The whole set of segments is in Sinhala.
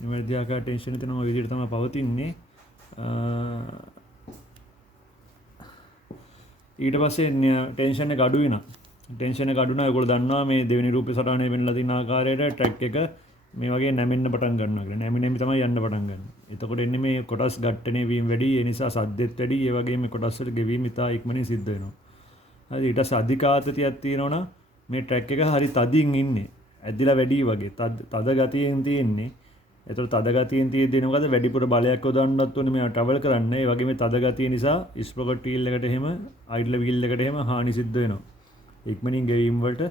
නිවැරදි ආකාර ටෙන්ෂන් එක තමයි ඔය විදිහට තමයි පවතින්නේ. ඊට පස්සේ ටෙන්ෂන් එක අඩු වෙනවා. ටෙන්ෂන් එක අඩු වෙනවා. ඒගොල්ලෝ දන්නවා මේ දෙවෙනි රූපේ සටහනේ වෙන්නලා තියෙන ආකාරයට ට්‍රැක් එක මේ වගේ නැමෙන්න පටන් ගන්නවා කියලා. නැමෙන්න තමයි යන්න පටන් ගන්න. එතකොට එන්නේ මේ කොටස් ඝට්ටණය වීම වැඩි. ඒ නිසා සද්දෙත් වැඩි. ඒ වගේම මේ කොටස් වල ගෙවීම ඉතා ඉක්මනින් සිද්ධ වෙනවා. හරි ඊට පස්සේ අධික ආතතියක් තියෙනවනම් මේ ට්‍රැක් එක හරි තදින් ඉන්නේ. ඇදිලා වැඩි වගේ. තද ගතියෙන් තියෙන්නේ. එතකොට තද ගතියෙන් තියෙද්දී මොකද වැඩිපුර බලයක් යොදන්නත් ඕනේ මේ ට්‍රැවල් කරන්න. ඒ වගේම තද ගතිය නිසා ස්පොකට් වීල් එකට එහෙම අයිඩල් වීල් එකට එහෙම හානි සිද්ධ වෙනවා. ඉක්මනින් ගෙවීම් වලට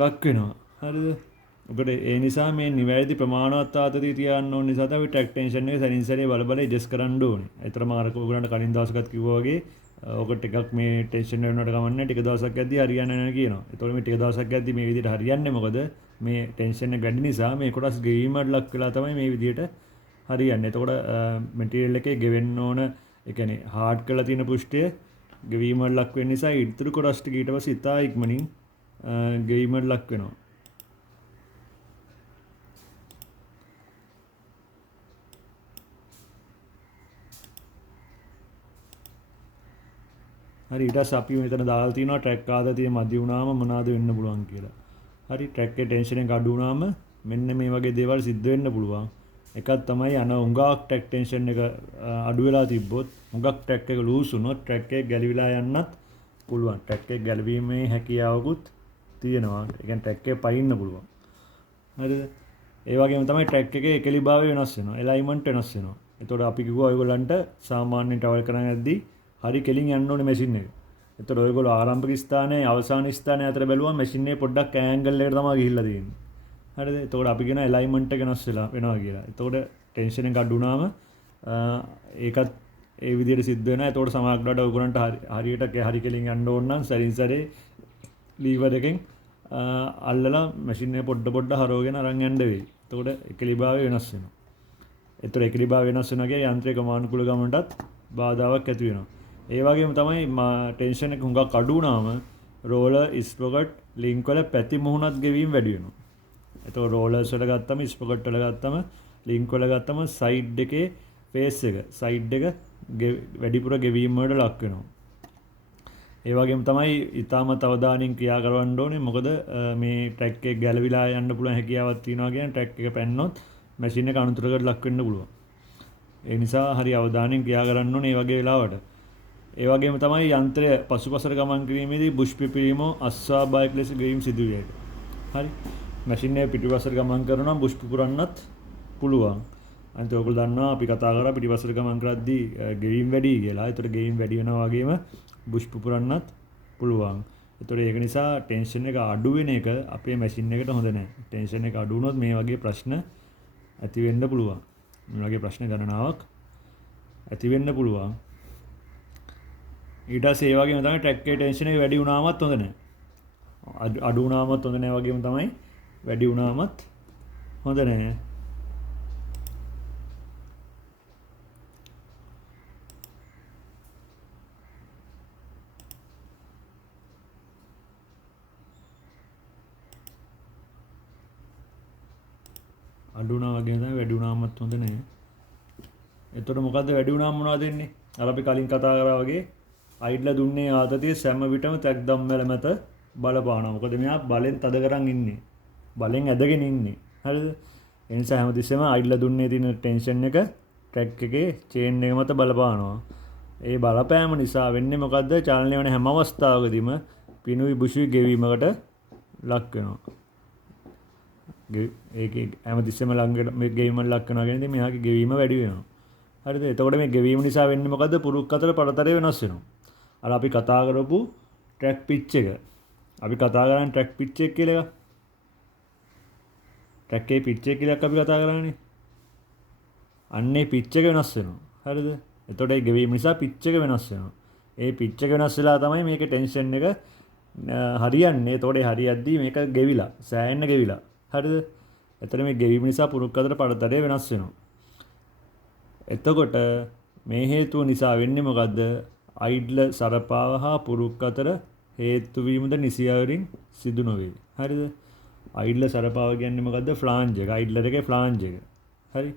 ලක් වෙනවා. හරිද? ඔකට ඒ නිසා මේ නිවැරදි ප්‍රමාණවත් ආතතිය තියන්න ඕන නිසා තමයි ට්‍රැක් ටෙන්ෂන් එක සරින් සරේ බල බල ඇඩ්ජස්ට් කරන්න ඕනේ. ඒතරම අර ඔයගලන්ට කලින් දවසකත් කිව්වා වගේ ඔක ටිකක් මේ ටෙන්ෂන් වෙනවට කමන්නේ ටික දවසක් යද්දී හරියන්නේ නැහැ කියනවා. ඒතකොට මේ ටික දවසක් යද්දී මේ විදිහට හරියන්නේ මොකද? මේ ටෙන්ෂන් එක වැඩි නිසා මේ කොටස් ගෙවීමට ලක් වෙලා තමයි මේ විදිහට හරියන්නේ. එතකොට මැටීරියල් එකේ ගෙවෙන්න ඕන ඒ කියන්නේ හાર્ඩ් කරලා තියෙන පෘෂ්ඨය ගෙවීමට ලක් වෙන නිසා ඉතුරු කොටස් ටික ඊට පස්සේ ඉතා ඉක්මනින් ගෙවීමට ලක් වෙනවා. හරි ඊට පස්සේ අපි මෙතන දාලා තියෙනවා ට්‍රැක් ආතතිය මදි වුණාම මොනවද වෙන්න පුළුවන් කියලා. හරි ට්‍රැක් එකේ ටෙන්ෂන් එක අඩු වුණාම මෙන්න මේ වගේ දේවල් සිද්ධ වෙන්න පුළුවන්. එකක් තමයි උඟාක් ට්‍රැක් ටෙන්ෂන් එක අඩු වෙලා තිබ්බොත් උඟාක් ට්‍රැක් එක ලූස් වුණොත් ට්‍රැක් එක ගැලවිලා යන්නත් පුළුවන්. ට්‍රැක් එක ගැලවීමේ හැකියාවකුත් තියෙනවා. ඒ කියන්නේ ට්‍රැක් එක පයින්න පුළුවන්. හරිද? ඒ වගේම තමයි ට්‍රැක් එකේ එකලිභාවය වෙනස් වෙනවා. ඇලයින්මන්ට් වෙනස් වෙනවා. එතකොට අපි කිව්වා ඔයගොල්ලන්ට සාමාන්‍යයෙන් ට්‍රැවල් කරන යද්දී හරි කෙලින් යන්න ඕනේ මැෂින් එක. එතකොට ඔයගොල්ලෝ ආරම්භක ස්ථානයේ අවසාන ස්ථානයේ අතර බැලුවම මැෂින් එක පොඩ්ඩක් ඇන්ගල් එකට තමයි ගිහිල්ලා තියෙන්නේ. හරිද? එතකොට අපි කියන ඇලයින්මන්ට් එක වෙනස් වෙනවා කියලා. එතකොට ටෙන්ෂන් එක අඩු වුණාම ඒකත් ඒ විදිහට සිද්ධ වෙනවා. එතකොට සමහරවිට ඔයගොල්ලන්ට හරියට හරි කෙලින් යන්න ඕන නම් සරින් සරේ ලීවර් එකෙන් අල්ලලා මැෂින් එක පොඩ හරවගෙන අරන් යන්න වෙයි. එතකොට එකලිභාවය වෙනස් වෙනවා. එතකොට එකලිභාවය වෙනස් වෙනවා කියන්නේ යන්ත්‍රයක මානුකූල ගමනටත් බාධාවක් ඇති වෙනවා. ඒ වගේම තමයි ටෙන්ෂන් එක හුඟක් අඩු වුණාම රෝලර් ස්පොකට් ලින්ක් වල පැති මුහුණත් ගෙවීම වැඩි වෙනවා. එතකොට රෝලර්ස් වල ගත්තම ස්පොකට් වල ගත්තම ලින්ක් වල ගත්තම සයිඩ් එකේ ෆේස් එක සයිඩ් එක වැඩිපුර ගෙවීම වලට ලක් වෙනවා. ඒ වගේම තමයි ඊටමත් අවධානයෙන් ක්‍රියා කරවන්න ඕනේ. මොකද මේ ට්‍රැක් එක ගැලවිලා යන්න පුළුවන් හැකියාවක් තියෙනවා කියන්නේ ට්‍රැක් එක පැන්නොත් මැෂින් එක අනුතරකට ලක් වෙන්න පුළුවන්. ඒ නිසා හරි අවධානයෙන් ක්‍රියා කරන්න ඕනේ මේ වගේ වෙලාවට. ඒ වගේම තමයි යන්ත්‍රය පසුපසට ගමන් කිරීමේදී බුෂ් පිපිරීම අස්වාභාවික ලෙස ගෙවීම සිදු වේ. හරි. මැෂින් එක පිටිපසට ගමන් කරනවා බුෂ් පුපුරන්නත් පුළුවන්. අනිත් ඔයගොල්ලෝ දන්නවා අපි කතා කරා පිටිපසට ගමන් කරද්දී ගෙවීම වැඩි කියලා. ඒතර ගෙවීම වැඩි වෙනවා වගේම බුෂ් පුපුරන්නත් පුළුවන්. ඒතර ඒක නිසා ටෙන්ෂන් එක අඩු වෙන එක අපේ මැෂින් එකට හොඳ නැහැ. ටෙන්ෂන් එක අඩු වුණොත් මේ වගේ ප්‍රශ්න ඇති වෙන්න පුළුවන්. මේ වගේ ප්‍රශ්න ගණනාවක් ඇති වෙන්න පුළුවන්. ඊට පස්සේ ඒ වගේම තමයි ට්‍රැක් එකේ ටෙන්ෂන් එක වැඩි වුණාමත් හොඳ නැහැ. අඩු වුණාමත් හොඳ නැහැ වගේම තමයි වැඩි වුණාමත් හොඳ නැහැ. අඩු වුණා වගේ තමයි වැඩි වුණාමත් හොඳ නැහැ. එතකොට මොකද්ද වැඩි වුණාම මොනවද වෙන්නේ? අර අපි කලින් කතා කරා වගේ අයිඩ්ලා දුන්නේ ආතතිය සෑම විටම තැක් ධම්මල මත බලපානවා. මොකද මෙයා බලෙන් තද කරන් ඉන්නේ. බලෙන් ඇදගෙන ඉන්නේ. හරිද? ඒ නිසා හැමතිස්සෙම අයිඩ්ලා දුන්නේ තියෙන ටෙන්ෂන් එක ට්‍රැක් එකේ චේන් එක මත බලපානවා. ඒ බලපෑම නිසා වෙන්නේ මොකද්ද? චලනය වෙන හැම අවස්ථාවකදීම පිනුයි බුෂුයි ගෙවීමකට ලක් වෙනවා. ඒකේ හැමතිස්සෙම ළඟට මේ ගෙවීමකට ලක් වෙනවා කියන්නේ මෙයාගේ ගෙවීම වැඩි වෙනවා. හරිද? එතකොට මේ ගෙවීම නිසා වෙන්නේ මොකද්ද? පුරුක් අතර පරතරය වෙනස් වෙනවා. අර අපි කතා කරපු ට්‍රැක් පිච් එක. අපි කතා කරන්නේ ට්‍රැක් පිච් එක කියලා එකක්. ට්‍රැක් එකේ පිච් එක කියලා අපි කතා කරන්නේ. අන්නේ පිච් එක වෙනස් වෙනවා. හරිද? එතකොට ඒ ගෙවීම නිසා පිච් එක වෙනස් වෙනවා. ඒ පිච් එක වෙනස් වෙලා තමයි මේකේ ටෙන්ෂන් එක හරියන්නේ. එතකොට ඒ හරියද්දී මේක ගෙවිලා, සෑහෙන්න ගෙවිලා. හරිද? එතකොට මේ ගෙවීම නිසා පුරුක් අතර පරතරය වෙනස් වෙනවා. එතකොට මේ හේතුව නිසා වෙන්නේ මොකද්ද? අයිඩ්ල සරපාව හා පුරුක් අතර හේතු වීමද නිසි අයුරින් සිදු නොවේ. හරිද? අයිඩ්ල සරපාව කියන්නේ මොකද්ද? ෆ්ලාන්ජ් එක. අයිඩ්ලර් එකේ ෆ්ලාන්ජ් එක. හරි.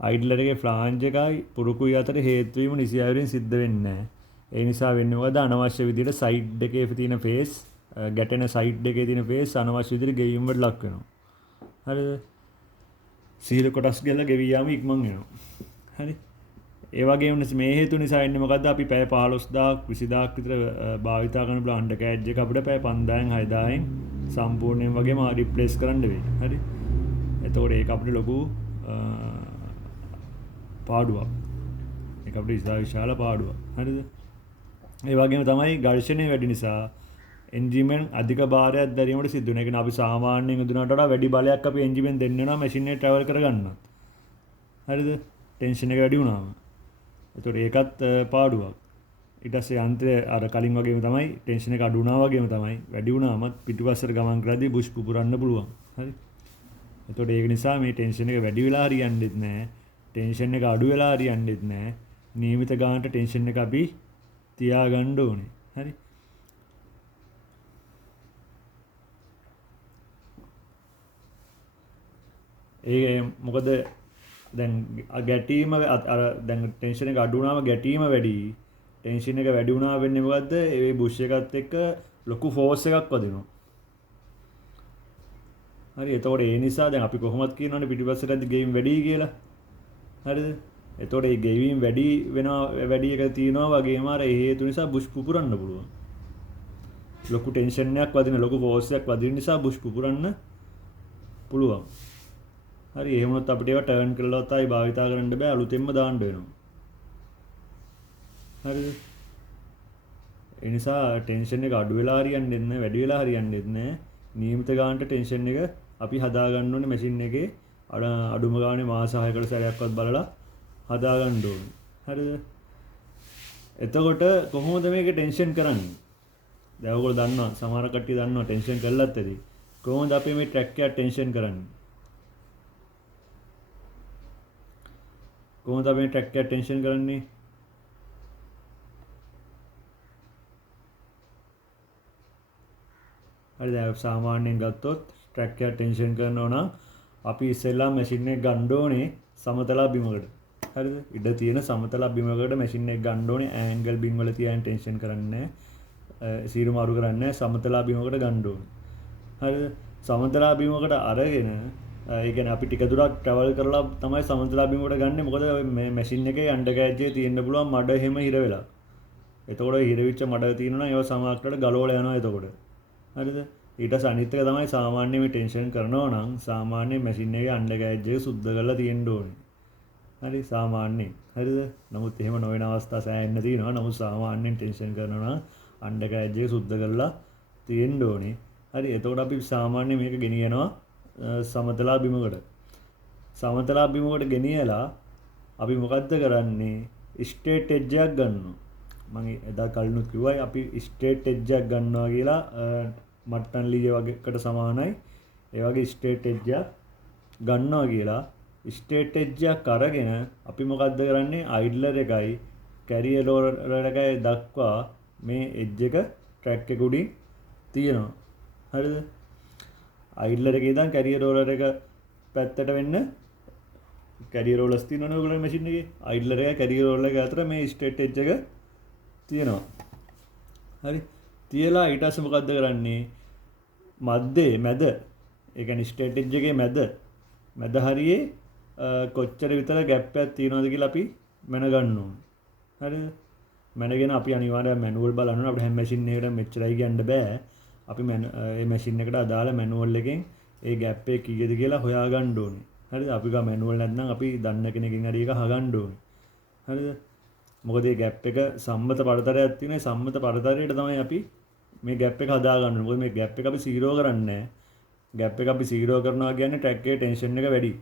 අයිඩ්ලර් එකේ ෆ්ලාන්ජ් එකයි පුරුකුයි අතර හේතු වීම නිසි අයුරින් සිද්ධ වෙන්නේ නැහැ. ඒ නිසා වෙන්නේ මොකද අනවශ්‍ය විදිහට සයිඩ් එකේ තියෙන ෆේස් ගැටෙන සයිඩ් එකේ තියෙන ෆේස් අනවශ්‍ය විදිහට ගෙවීම් වලට ලක් වෙනවා. හරිද? සීල කොටස් ගල ගෙවී යාම ඉක්මන් වෙනවා. හරි. ඒ වගේම මේ හේතු නිසා එන්නේ මොකද්ද අපි පැය 15000ක් 20000ක් විතර භාවිතා කරන බ්ලාන්ඩ් කෑජ් එක අපිට පැය 5000න් 6000න් සම්පූර්ණයෙන් වගේම රිප්ලේස් කරන්න වෙයි. හරි. එතකොට ඒක අපිට ලොකු පාඩුවක්. ඒක අපිට විශාල පාඩුවක්. හරිද? ඒ වගේම තමයි ඝර්ෂණය වැඩි නිසා එන්ජිමෙන් අධික භාරයක් දැරීමට සිදු වෙනවා. ඒ කියන්නේ අපි සාමාන්‍යයෙන් යොදනකට වඩා වැඩි බලයක් අපි එන්ජිමෙන් දෙන්න වෙනවා මැෂින් එක ට්‍රැවල් කරගන්නත්. හරිද? ටෙන්ෂන් එක වැඩි වුණාම. ඒතකොට ඒකත් පාඩුවක්. ඊට පස්සේ යන්ත්‍රය අර කලින් වගේම තමයි ටෙන්ෂන් එක අඩු වුණා වගේම තමයි වැඩි වුණාමත් පිටිපස්සට ගමන් කරද්දී බුෂ් පුපුරන්න පුළුවන්. හරි. ඒතකොට ඒක නිසා මේ ටෙන්ෂන් එක වැඩි වෙලා හරියන්නේත් නැහැ. ටෙන්ෂන් එක අඩු වෙලා හරියන්නේත් නැහැ. නියමිත ගානට ටෙන්ෂන් එක අපි තියාගන්න ඕනේ. හරි. ඒ මොකද දැන් ගැටීම අර දැන් ටෙන්ෂන් එක අඩු වුණාම ගැටීම වැඩි. ටෙන්ෂන් එක වැඩි වුණා වෙන්නේ මොකද්ද? ඒ බුෂ් එකත් එක්ක ලොකු ෆෝස් එකක් වදිනවා. හරි. එතකොට ඒ නිසා දැන් අපි කොහොමද කියනවනේ පිටිපස්සට ඇද්දි ගේම් වැඩි කියලා. හරිද? එතකොට මේ ගෙවීම් වැඩි වෙනවා වැඩි එක තියෙනවා වගේම අර ඒ හේතු නිසා බුෂ් පුපුරන්න පුළුවන්. ලොකු ටෙන්ෂන් එකක් වදින ලොකු ෆෝස් එකක් වදින නිසා බුෂ් පුපුරන්න පුළුවන්. හරි. එහෙම වුණොත් අපිට ඒවා ටර්න් කරලා තමයි භාවිතා කරන්න බෑ අලුතෙන්ම දාන්න වෙනවා. හරිද? ඒ නිසා ටෙන්ෂන් එක අඩු වෙලා හරියන්නේ නැහැ වැඩි වෙලා හරියන්නේ නැහැ. නියමිත ගානට ටෙන්ෂන් එක අපි හදා ගන්න ඕනේ මැෂින් එකේ අඩුම ගානේ මාස 6කට සැරයක්වත් බලලා හදා ගන්න ඕනේ. හරිද? එතකොට කොහොමද මේක ටෙන්ෂන් කරන්නේ? දැන් ඔයගොල්ලෝ දන්නවා සමහර කට්ටිය දන්නවා ටෙන්ෂන් කළාත් ඇති. කොහොමද අපි මේ ට්‍රැක් එක ටෙන්ෂන් කරන්නේ? කොහොමද අපි මේ ට්‍රැක් එක ටෙන්ෂන් කරන්නේ? හරිද? සාමාන්‍යයෙන් ගත්තොත් ට්‍රැක් එක ටෙන්ෂන් කරනවා නම් අපි ඉස්සෙල්ලා මැෂින් එක ගන්න ඕනේ සමතල බිමකට. හරිද? ඉඩ තියෙන සමතල බිමකට මැෂින් එක ගන්න ඕනේ. ඇන්ගල් බිම් වල තියන් ටෙන්ෂන් කරන්නේ නැහැ. සීරු මාරු කරන්නේ නැහැ. සමතල බිමකට ගන්න ඕනේ. හරිද? සමතල බිමකට අරගෙන ඒ කියන්නේ අපි ටික දුරක් ට්‍රැවල් කරලා තමයි සමතල බිමකට ගන්නෙ. මොකද මේ මැෂින් එකේ අන්ඩර් ගෑජ්ජේ තියෙන්න පුළුවන් මඩ එහෙම හිර වෙලා. එතකොට හිර වෙච්ච මඩ තියෙනවා නම් ඒවා සමාක්කට ගලවලා යනවා එතකොට. හරිද? ඊට පස්සේ අනිත් එක තමයි සාමාන්‍ය මේ ටෙන්ෂන් කරනවා නම් සාමාන්‍ය මැෂින් එකේ අන්ඩර් ගෑජ් එක සුද්ධ කරලා තියෙන්න ඕනේ. හරි සාමාන්‍යයෙන්. හරිද? නමුත් එහෙම නොවන අවස්ථා සෑහෙන්න තියෙනවා. නමුත් සාමාන්‍යයෙන් ටෙන්ෂන් කරනවා නම් අන්ඩර් ගෑජ් එක සුද්ධ කරලා තියෙන්න ඕනේ. හරි. එතකොට අපි සාමාන්‍ය මේක ගෙනියනවා සමතලා බිමකට. සමතලා බිමකට ගෙනියලා අපි මොකද්ද කරන්නේ? ස්ට්‍රේට් එජ් එකක් ගන්නවා. මම එදා කලිනුත් කිව්වා අපි ස්ට්‍රේට් එජ් එකක් ගන්නවා කියලා මට්ටන් ලීය වගේකට සමානයි. ඒ වගේ ස්ට්‍රේට් එජ් එකක් ගන්නවා කියලා ස්ට්‍රේට් එජ් එකක් අරගෙන අපි මොකද්ද කරන්නේ? අයිඩ්ලර් එකයි කැරියර් රෝලර් එකයි දක්වා මේ එජ් එක ට්‍රැක් එක උඩින් තියෙනවා. හරිද? අයිඩ්ලර් එකේ ඉඳන් කැරියර් රෝලර් එක පැත්තට වෙන්න කැරියර් රෝලර්ස් තියෙනවනේ ඔයගොල්ලෝ මැෂින් එකේ. අයිඩ්ලර් එකයි කැරියර් රෝලර් එක අතර මේ ස්ට්‍රේට් එජ් එක තියෙනවා. හරි. තියලා ඊට පස්සේ මොකද්ද කරන්නේ? මැද ඒ කියන්නේ ස්ට්‍රේට් එජ් එකේ මැද හරියේ කොච්චර විතර ગેප් එකක් තියෙනවද කියලා අපි මැන ගන්න ඕනේ. හරිද? මැනගෙන අපි අනිවාර්යයෙන් මැනුවල් බලන්න ඕනේ. අපිට හැම මැෂින් එකකටම මෙච්චරයි කියන්න බෑ. අපි මේ මැෂින් එකට අදාළ මැනුවල් එකෙන් ඒ ગેප් එක කීයද කියලා හොයා ගන්න ඕනේ. හරිද? අපි ගා මැනුවල් නැත්නම් අපි දන්න කෙනකින් හරි එක අහගන්න ඕනේ. හරිද? මොකද මේ ગેප් එක සම්මත පරතරයක් තියෙනවා. සම්මත පරතරයට තමයි අපි මේ ગેප් එක හදා ගන්න ඕනේ. මොකද මේ ગેප් එක අපි 0 කරන්නේ නැහැ. ગેප් එක අපි 0 කරනවා කියන්නේ ට්‍රැක් එකේ ටෙන්ෂන් එක වැඩි.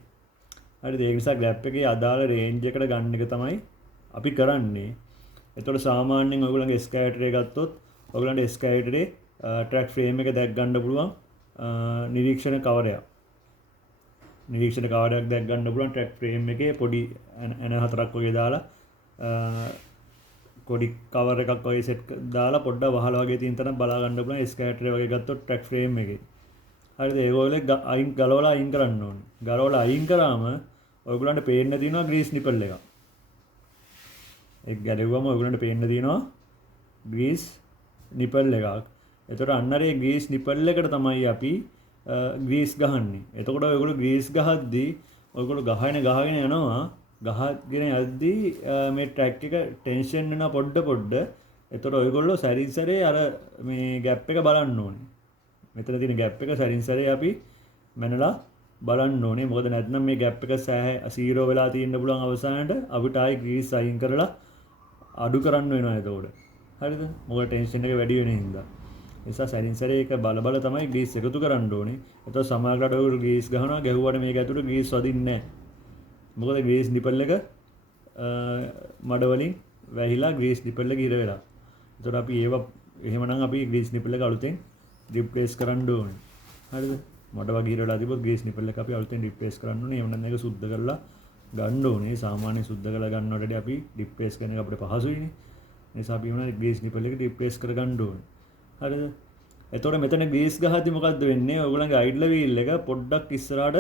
හරිද? ඒ නිසා ગેප් එකේ අදාළ රේන්ජ් එකට ගන්න එක තමයි අපි කරන්නේ. එතකොට සාමාන්‍යයෙන් ඔයගොල්ලන්ගේ ස්කෑටර් එක ගත්තොත් ඔයගොල්ලන්ට ස්කෑටරේ ට්‍රැක් ෆ්‍රේම් එක දැක් ගන්න පුළුවන් නිරීක්ෂණ කවරයක්. නිරීක්ෂණ කවරයක් දැක් ගන්න පුළුවන් ට්‍රැක් ෆ්‍රේම් එකේ පොඩි එන හතරක් වගේ දාලා කොඩි කවර් එකක් වගේ සෙට් දාලා පොඩ්ඩක් වහලා වගේ තියෙන තරම් බලා ගන්න පුළුවන් ස්කෑටර් වගේ ගත්තොත් ට්‍රැක් ෆ්‍රේම් එකේ. හරිද? ඒගොල්ලෝ ගලවලා අයින් කරන්න ඕනේ. ගලවලා අයින් කරාම ඔයගොල්ලන්ට පේන්න තියෙනවා ග්‍රීස් නිපල් එක. ඒක ගැලෙව්වම ඔයගොල්ලන්ට පේන්න තියෙනවා ග්‍රීස් නිපල් එකක්. එතකොට අන්න අර ග්‍රීස් නිපල් එකට තමයි අපි ග්‍රීස් ගහන්නේ. එතකොට ඔයගොල්ලෝ ග්‍රීස් ගහද්දී ඔයගොල්ලෝ ගහගෙන යනවා. ගහගෙන යද්දී මේ ට්‍රැක් එක ටෙන්ෂන් වෙන පොඩ. එතකොට ඔයගොල්ලෝ සැරින් සැරේ අර මේ ગેප් එක බලන්න ඕනේ. මෙතන තියෙන ગેප් එක සැරින් සැරේ අපි මැනලා බලන්න ඕනේ. මොකද නැත්නම් මේ ગેප් එක සීරෝ වෙලා තියෙන්න පුළුවන් අවසානයේට අපිට ආයි ග්‍රීස් අයින් කරලා අඩු කරන්න වෙනවා එතකොට. හරිද? මොකද ටෙන්ෂන් එක වැඩි වෙන හින්දා. නිසා සැරින් සැරේ ඒක බල තමයි ග්‍රීස් එකතු කරන්න ඕනේ. එතකොට සමහරකට ඔයගොල්ලෝ ග්‍රීස් ගහනවා ගැහුවට මේක ඇතුළේ ග්‍රීස් වදින්නේ නැහැ. මොකද ග්‍රීස් නිපල් එක මඩ වලින් වැහිලා ග්‍රීස් නිපල් එක ඉර වෙලා. එතකොට අපි එහෙමනම් අපි ග්‍රීස් නිපල් එක අලුතෙන් රිප්ලේස් කරන්න ඕනේ. හරිද? මඩ වගේ ඉර වෙලා තිබ්බොත් ග්‍රීස් නිපල් එක අපි අලුතෙන් රිප්ලේස් කරන්න ඕනේ. එහෙම නැත්නම් ඒක සුද්ධ කරලා ගන්න ඕනේ. සාමාන්‍ය සුද්ධ කරලා ගන්නවටදී අපි රිප්ලේස් කරන එක අපිට පහසුයිනේ. නිසා අපි මොනවද ග්‍රීස් නිපල් එක රිප්ලේස් කර ගන්න ඕනේ. හරිද? එතකොට මෙතන ග්‍රීස් ගහද්දි මොකද්ද වෙන්නේ? ඔයගොල්ලන්ගේ අයිඩල් වීල් එක පොඩ්ඩක් ඉස්සරහට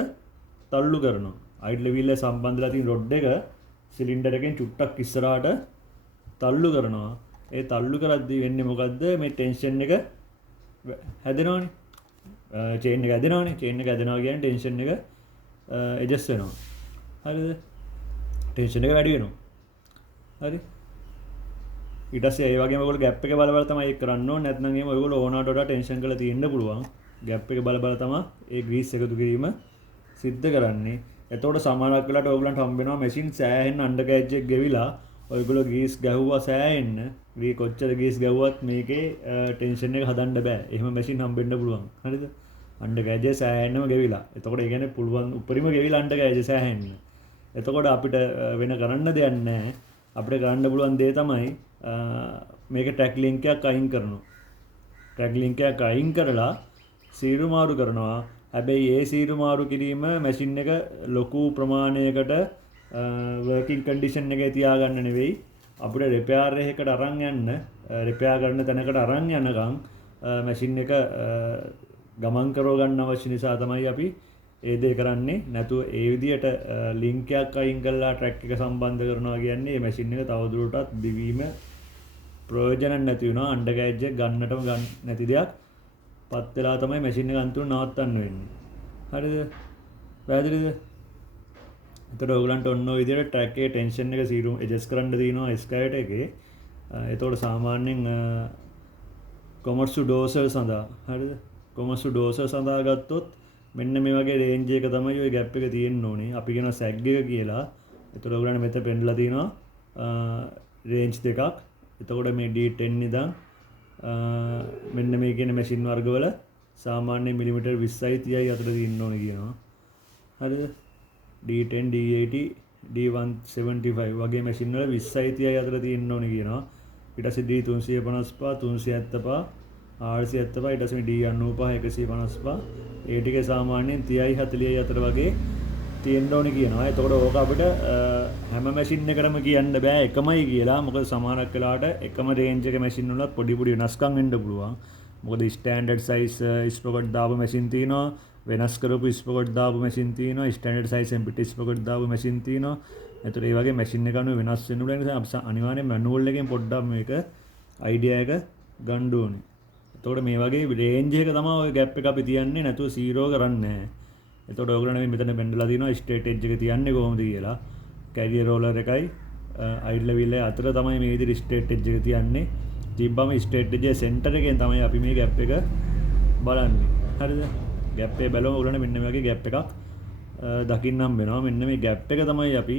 තල්ලු කරනවා. අයිඩල් වීල් එක සම්බන්ධලා තියෙන රොඩ් එක සිලින්ඩර් එකෙන් චුට්ටක් ඉස්සරහට තල්ලු කරනවා. ඒ තල්ලු කරද්දී වෙන්නේ මොකද්ද? මේ ටෙන්ෂන් එක හැදෙනවනේ. චේන් එක හැදෙනවනේ. චේන් එක හැදෙනවා කියන්නේ ටෙන්ෂන් එක ඇඩ්ජස්ට් වෙනවා. හරිද? ටෙන්ෂන් එක වැඩි වෙනවා. හරි? ඊට පස්සේ ඒ වගේම ඔයගොල්ලෝ ગેප් එක බල තමයි ඒක කරන්න ඕනේ. නැත්නම් එහෙම ඔයගොල්ලෝ ඕනාට වඩා ටෙන්ෂන් කරලා තියෙන්න පුළුවන්. ગેප් එක බල තමයි ඒ ග්‍රීස් එකතු කිරීම සිද්ධ කරන්නේ. එතකොට සමානක් වෙලාට ඔයගොල්ලන්ට හම්බ වෙනවා මැෂින් සෑහෙන්න අන්ඩර් ගෑජ් එක ගෙවිලා ඔයගොල්ලෝ ග්‍රීස් ගැහුවා සෑහෙන්න. කොච්චර ග්‍රීස් ගැහුවත් මේකේ ටෙන්ෂන් එක හදන්න බෑ. එහෙම මැෂින් හම්බෙන්න පුළුවන්. හරිද? අන්ඩර් ගෑජ් සෑහෙන්නම ගෙවිලා. එතකොට ඒ කියන්නේ පුළුවන් උඩරිම ගෙවිලා අන්ඩර් ගෑජ් සෑහෙන්න. එතකොට අපිට වෙන කරන්න දෙයක් නැහැ. අපිට කරන්න පුළුවන් දේ තමයි මේක ටැග් ලින්ක් එකක් අයින් කරනවා. ටැග් ලින්ක් එකක් අයින් කරලා සීරු මාරු කරනවා. හැබැයි ඒ සීරු මාරු කිරීම මැෂින් එක ලොකු ප්‍රමාණයකට වර්කින් කන්ඩිෂන් එකේ තියාගන්න නෙවෙයි. අපිට රිපෙයාර් එකකට අරන් යන්න, රිපෙයාර් කරන තැනකට අරන් යනකම් මැෂින් එක ගමන් කරව ගන්න අවශ්‍ය නිසා තමයි අපි ඒ දේ කරන්නේ. නැතුව ඒ විදිහට ලින්ක් එකක් අයින් කරලා ට්‍රැක් එක සම්බන්ධ කරනවා කියන්නේ මේ මැෂින් එක තවදුරටත් දිවීම ප්‍රයෝජන නැති වෙනවා. අන්ඩර් ගෑජ් එක ගන්නටම නැති දෙයක් පත් වෙලා තමයි මැෂින් එක අන්තිමට නවත්තන්න වෙන්නේ. හරිද? පැහැදිලිද? එතකොට ඔයගලන්ට ඔන්න ඔය විදිහට ට්‍රැක් එකේ ටෙන්ෂන් එක සීරු ඇඩ්ජස්ට් කරන්න තියෙනවා එස්කලේටර් එකේ. එතකොට සාමාන්‍යයෙන් කොමර්ෂල් ඩෝසර් සඳහා හරිද? කොමර්ෂල් ඩෝසර් සඳහා ගත්තොත් මෙන්න මේ වගේ රේන්ජ් එක තමයි ওই ગેප් එක තියෙන්න ඕනේ. අපි කියනවා සැග් එක කියලා. එතකොට ඔයගලන්ට මෙතන පෙන්නලා තියෙනවා රේන්ජ් දෙකක්. එතකොට මේ D10 ඉඳන් මෙන්න මේ කියන මැෂින් වර්ගවල සාමාන්‍ය මිලිමීටර් 20යි 30යි අතර තියෙන්න ඕනේ කියනවා. හරිද? D10, D80, D175 වගේ මැෂින් වල 20යි 30යි අතර තියෙන්න ඕනේ කියනවා. ඊට පස්සේ D355, 375, 475 ඊට පස්සේ D95, 155 ඒ ටික සාමාන්‍යයෙන් 30යි 40යි අතර වගේ තියෙන්න ඕනේ කියනවා. එතකොට ඕක අපිට හැම මැෂින් එකකටම කියන්න බෑ එකමයි කියලා. මොකද සමහරක් වෙලාවට එකම රේන්ජ් එක මැෂින් වලත් පොඩි වෙනස්කම් වෙන්න පුළුවන්. මොකද ස්ටෑන්ඩඩ් සයිස් ස්පොකට් දාපු මැෂින් තියෙනවා. වෙනස් කරපු ස්පොකට් දාපු මැෂින් තියෙනවා. ස්ටෑන්ඩඩ් සයිස් MPT ස්පොකට් දාපු මැෂින් තියෙනවා. එතකොට ඒ වගේ මැෂින් එක අනුව වෙනස් වෙන්න පුළුවන් නිසා අනිවාර්යයෙන් මැනුවල් එකෙන් පොඩ්ඩක් මේක අයිඩියා එක ගන්න ඕනේ. එතකොට මේ වගේ රේන්ජ් එක තමයි ඔය ગેප් එක අපි තියන්නේ නැතුව 0 කරන්නේ නැහැ. එතකොට ඔයගොල්ලෝ මේ මෙතන බෙන්ඩලා තියෙනවා ස්ටේට් එජ් එක තියන්නේ කොහොමද කියලා. කැරියර් රෝලර් එකයි අයිඩල් වීල් එක අතර තමයි මේ විදිහට ස්ටේට් එජ් එක තියන්නේ. තිබ්බම ස්ටේට් එජ් සෙන්ටර් එකෙන් තමයි අපි මේ ગેප් එක බලන්නේ. හරිද? ગેප් එක බලමු ඔයගොල්ලෝ මෙන්න මේ වගේ ગેප් එකක් දකින්නම් වෙනවා. මෙන්න මේ ગેප් එක තමයි අපි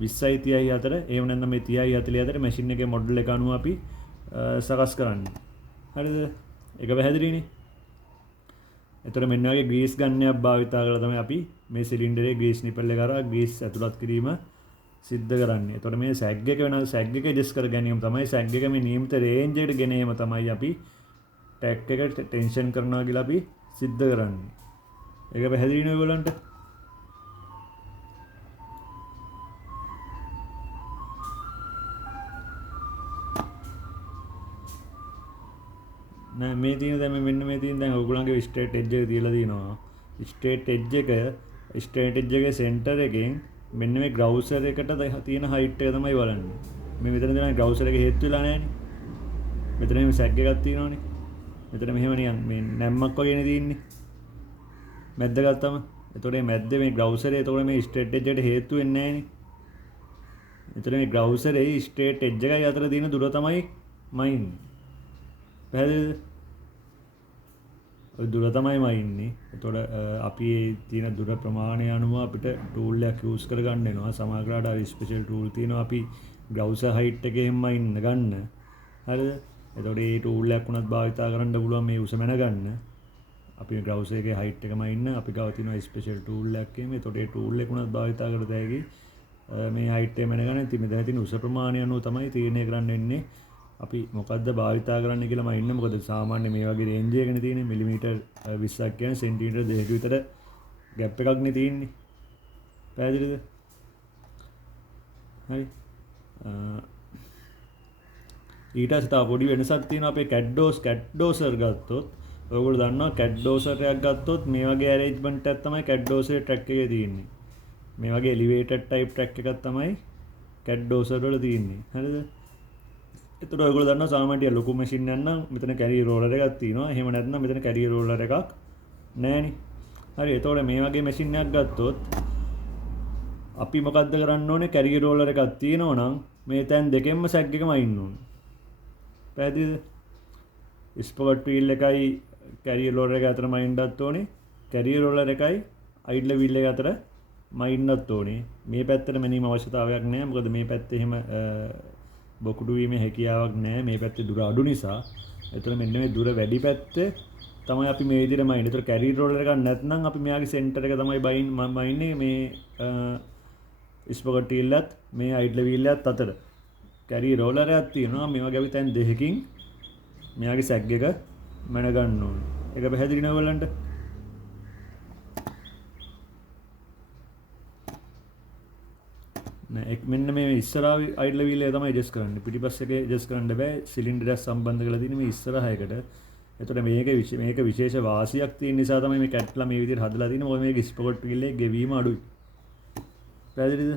20යි 30යි අතර එහෙම නැත්නම් මේ 30යි 40යි අතර මැෂින් එකේ මොඩල් එක අනුව අපි සකස් කරන්නේ. හරිද? ඒක පැහැදිලිනේ. එතකොට මෙන්න වගේ ග්‍රීස් ගන්නයක් භාවිතා කරලා තමයි අපි මේ සිලින්ඩරේ ග්‍රීස් නිපල් එක කරා ග්‍රීස් ඇතුළත් කිරීම සිද්ධ කරන්නේ. එතකොට මේ සැග් එක වෙන සැග් එක ඇඩ්ජස්ට් කර ගැනීම තමයි සැග් එක මේ නියමිත රේන්ජ් එකට ගෙන ඒම තමයි අපි ටැග් එක ටෙන්ෂන් කරනවා කියලා අපි සිද්ධ කරන්නේ. ඒක පැහැදිලිනේ ඔයගොල්ලන්ට? නෑ මේ තියෙන දැන් මෙන්න මේ තියෙන දැන් ඔයගොල්ලන්ගේ ස්ට්‍රේට් එජ් එක තියලා තියෙනවා. ස්ට්‍රේට් එජ් එකේ සෙන්ටර් එකෙන් මෙන්න මේ ග්‍රවුසර් එකට තියෙන හයිට් එක තමයි බලන්නේ. මේ මෙතන තියෙන ග්‍රවුසර් එක හේතු වෙලා නැහැනේ. මෙතන මේ සැග් එකක් තියෙනවනේ. මෙතන මෙහෙම නිකන් මේ නැම්මක් වගේනේ තියෙන්නේ. මැද්ද ගත්තම. එතකොට මේ මැද්ද මේ ග්‍රවුසරේ එතකොට මේ ස්ට්‍රේට් එජ් එකට හේතු වෙන්නේ නැහැනේ. මෙතන මේ ග්‍රවුසරේ ස්ට්‍රේට් එජ් එකයි අතර තියෙන දුර තමයි මයින්නේ. පැහැදිලිද? ඔය දුර තමයි මයින්නේ. එතකොට අපි තියෙන දුර ප්‍රමාණය අනුව අපිට ටූල් එකක් යූස් කරගන්න වෙනවා. සමහරවිට හරි ස්පෙෂල් ටූල් තියෙනවා අපි ග්‍රවුසර් හයිට් එකෙන්ම ඉන්න ගන්න. හරිද? එතකොට මේ ටූල් එකක් උනත් භාවිතා කරන්න පුළුවන් මේ උස මැනගන්න. අපි ග්‍රවුසර් එකේ හයිට් එකම ඉන්න අපි ගාව තියෙනවා ස්පෙෂල් ටූල් එකක් එමේ. එතකොට මේ ටූල් එක උනත් භාවිතා කරත හැකි මේ හයිට් එක මැනගන්න. ඉතින් මෙතන තියෙන උස ප්‍රමාණය අනුව තමයි තීරණය කරන්න වෙන්නේ. අපි මොකද්ද භාවිතා කරන්න කියලා මම ඉන්න. මොකද සාමාන්‍ය මේ වගේ රේන්ජ් එකකනේ තියෙන්නේ මිලිමීටර් 20ක් කියන්නේ සෙන්ටිමීටර් 2ක විතර ગેප් එකක්නේ තියෙන්නේ. පැහැදිලිද? හරි. ඊට පස්සේ තව පොඩි වෙනසක් තියෙනවා අපේ කැඩ්ඩෝසර් ගත්තොත් ඔයගොල්ලෝ දන්නවා කැඩ්ඩෝසර් එකක් ගත්තොත් මේ වගේ ඇරේන්ජ්මන්ට් එකක් තමයි කැඩ්ඩෝසර් ට්‍රැක් එකේ තියෙන්නේ. මේ වගේ එලිවේටඩ් ටයිප් ට්‍රැක් එකක් තමයි කැඩ්ඩෝසර් වල තියෙන්නේ. හරිද? එතකොට ඔයගොල්ලෝ දන්නවා සාමාන්‍යයෙන් ලොකු මැෂින් එකක් නම් මෙතන කැරිය රෝලර් එකක් තියෙනවා. එහෙම නැත්නම් මෙතන කැරිය රෝලර් එකක් නැහැනේ. හරි. එතකොට මේ වගේ මැෂින් එකක් ගත්තොත් අපි මොකද්ද කරන්න ඕනේ? කැරිය රෝලර් එකක් තියෙනවා නම් මේ තැන් දෙකෙන්ම සැග් එකම අයින්න ඕනේ. පැහැදිලිද? ස්පොකට් වීල් එකයි කැරිය රෝලර් එක අතර මයින්නත් ඕනේ. කැරිය රෝලර් එකයි අයිඩ්ල වීල් එක අතර මයින්නත් ඕනේ. මේ පැත්තට මැනීම අවශ්‍යතාවයක් නැහැ. මොකද මේ පැත්තේ එහෙම බොකුඩු වීමේ හැකියාවක් නැහැ. මේ පැත්තේ දුර අඩු නිසා. ඒතර මෙන්න මේ දුර වැඩි පැත්තේ තමයි අපි මේ විදිහට මයින්. ඒතර කැරිය රෝලර් එකක් නැත්නම් අපි මෙයාගේ සෙන්ටර් එක තමයි මයින්නේ මේ ස්පොකට් වීල්ලත් මේ අයිඩ්ල වීල්ලත් අතර. කැරිය රෝලර් එකක් තියෙනවා. මේ වගේ අපි තැන් දෙකකින් මෙයාගේ සැග් එක මැන ගන්න ඕනේ. ඒක පැහැදිලි නේද ඔයගලන්ට? නෑ මෙන්න මේ ඉස්සරහා අයිඩ්ල වීල් එක තමයි ඇඩ්ජස්ට් කරන්නේ. පිටිපස්ස එකේ ඇඩ්ජස්ට් කරන්න බෑ. සිලින්ඩර් එක සම්බන්ධ කරලා තියෙන මේ ඉස්සරහා එකට. එතකොට මේක විශේෂ වාසියක් තියෙන නිසා තමයි මේ කැට්ලා මේ විදිහට හදලා තියෙන්නේ. මොකද මේක ස්පොකට් වීල් එකේ ගෙවීම අඩුයි. පැහැදිලිද?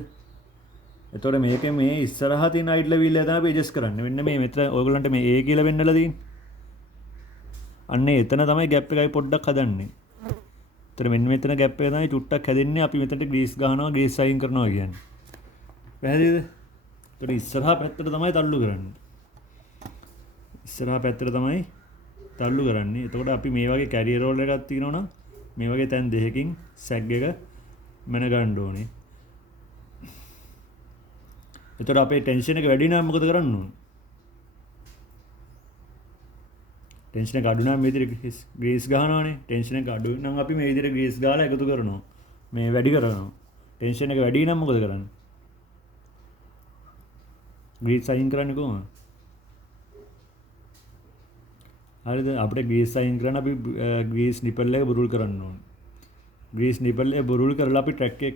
එතකොට මේකේ මේ ඉස්සරහා තියෙන අයිඩ්ල වීල් එක තමයි අපි ඇඩ්ජස්ට් කරන්නේ. මෙන්න මේ මෙතන ඔයගලන්ට මේ A කියලා වෙන්නලා තියෙන්නේ. අන්න එතන තමයි ગેප් එකයි පොඩ්ඩක් හදන්නේ. එතන මෙන්න මෙතන ગેප් එක තමයි චුට්ටක් හැදෙන්නේ. අපි මෙතනට ග්‍රීස් ගහනවා, ග්‍රීස් අයින් කරනවා කියන්නේ. පැහැදිලිද? එතකොට ඉස්සරහා පැත්තට තමයි තල්ලු කරන්නේ. ඉස්සරහා පැත්තට තමයි තල්ලු කරන්නේ. එතකොට අපි මේ වගේ කැරියර් රෝල් එකක් තියෙනවා නම් මේ වගේ තැන් දෙකකින් සැග් එක මැන ගන්න ඕනේ. එතකොට අපේ ටෙන්ෂන් එක වැඩි නම් මොකද කරන්න ඕනේ? ටෙන්ෂන් එක අඩු නම් මේ විදිහට ග්‍රීස් ගහනවානේ. ටෙන්ෂන් එක අඩු නම් අපි මේ විදිහට ග්‍රීස් ගාලා එකතු කරනවා. මේ වැඩි කරනවා. ටෙන්ෂන් එක වැඩි නම් මොකද කරන්නේ? ග්‍රීස් අයින් කරන්නේ කොහොමද? හරිද? අපිට ග්‍රීස් අයින් කරන්න අපි ග්‍රීස් නිපල් එක බුරුල් කරන්න ඕනේ. ග්‍රීස් නිපල් එක බුරුල් කරලා අපි ට්‍රැක් එක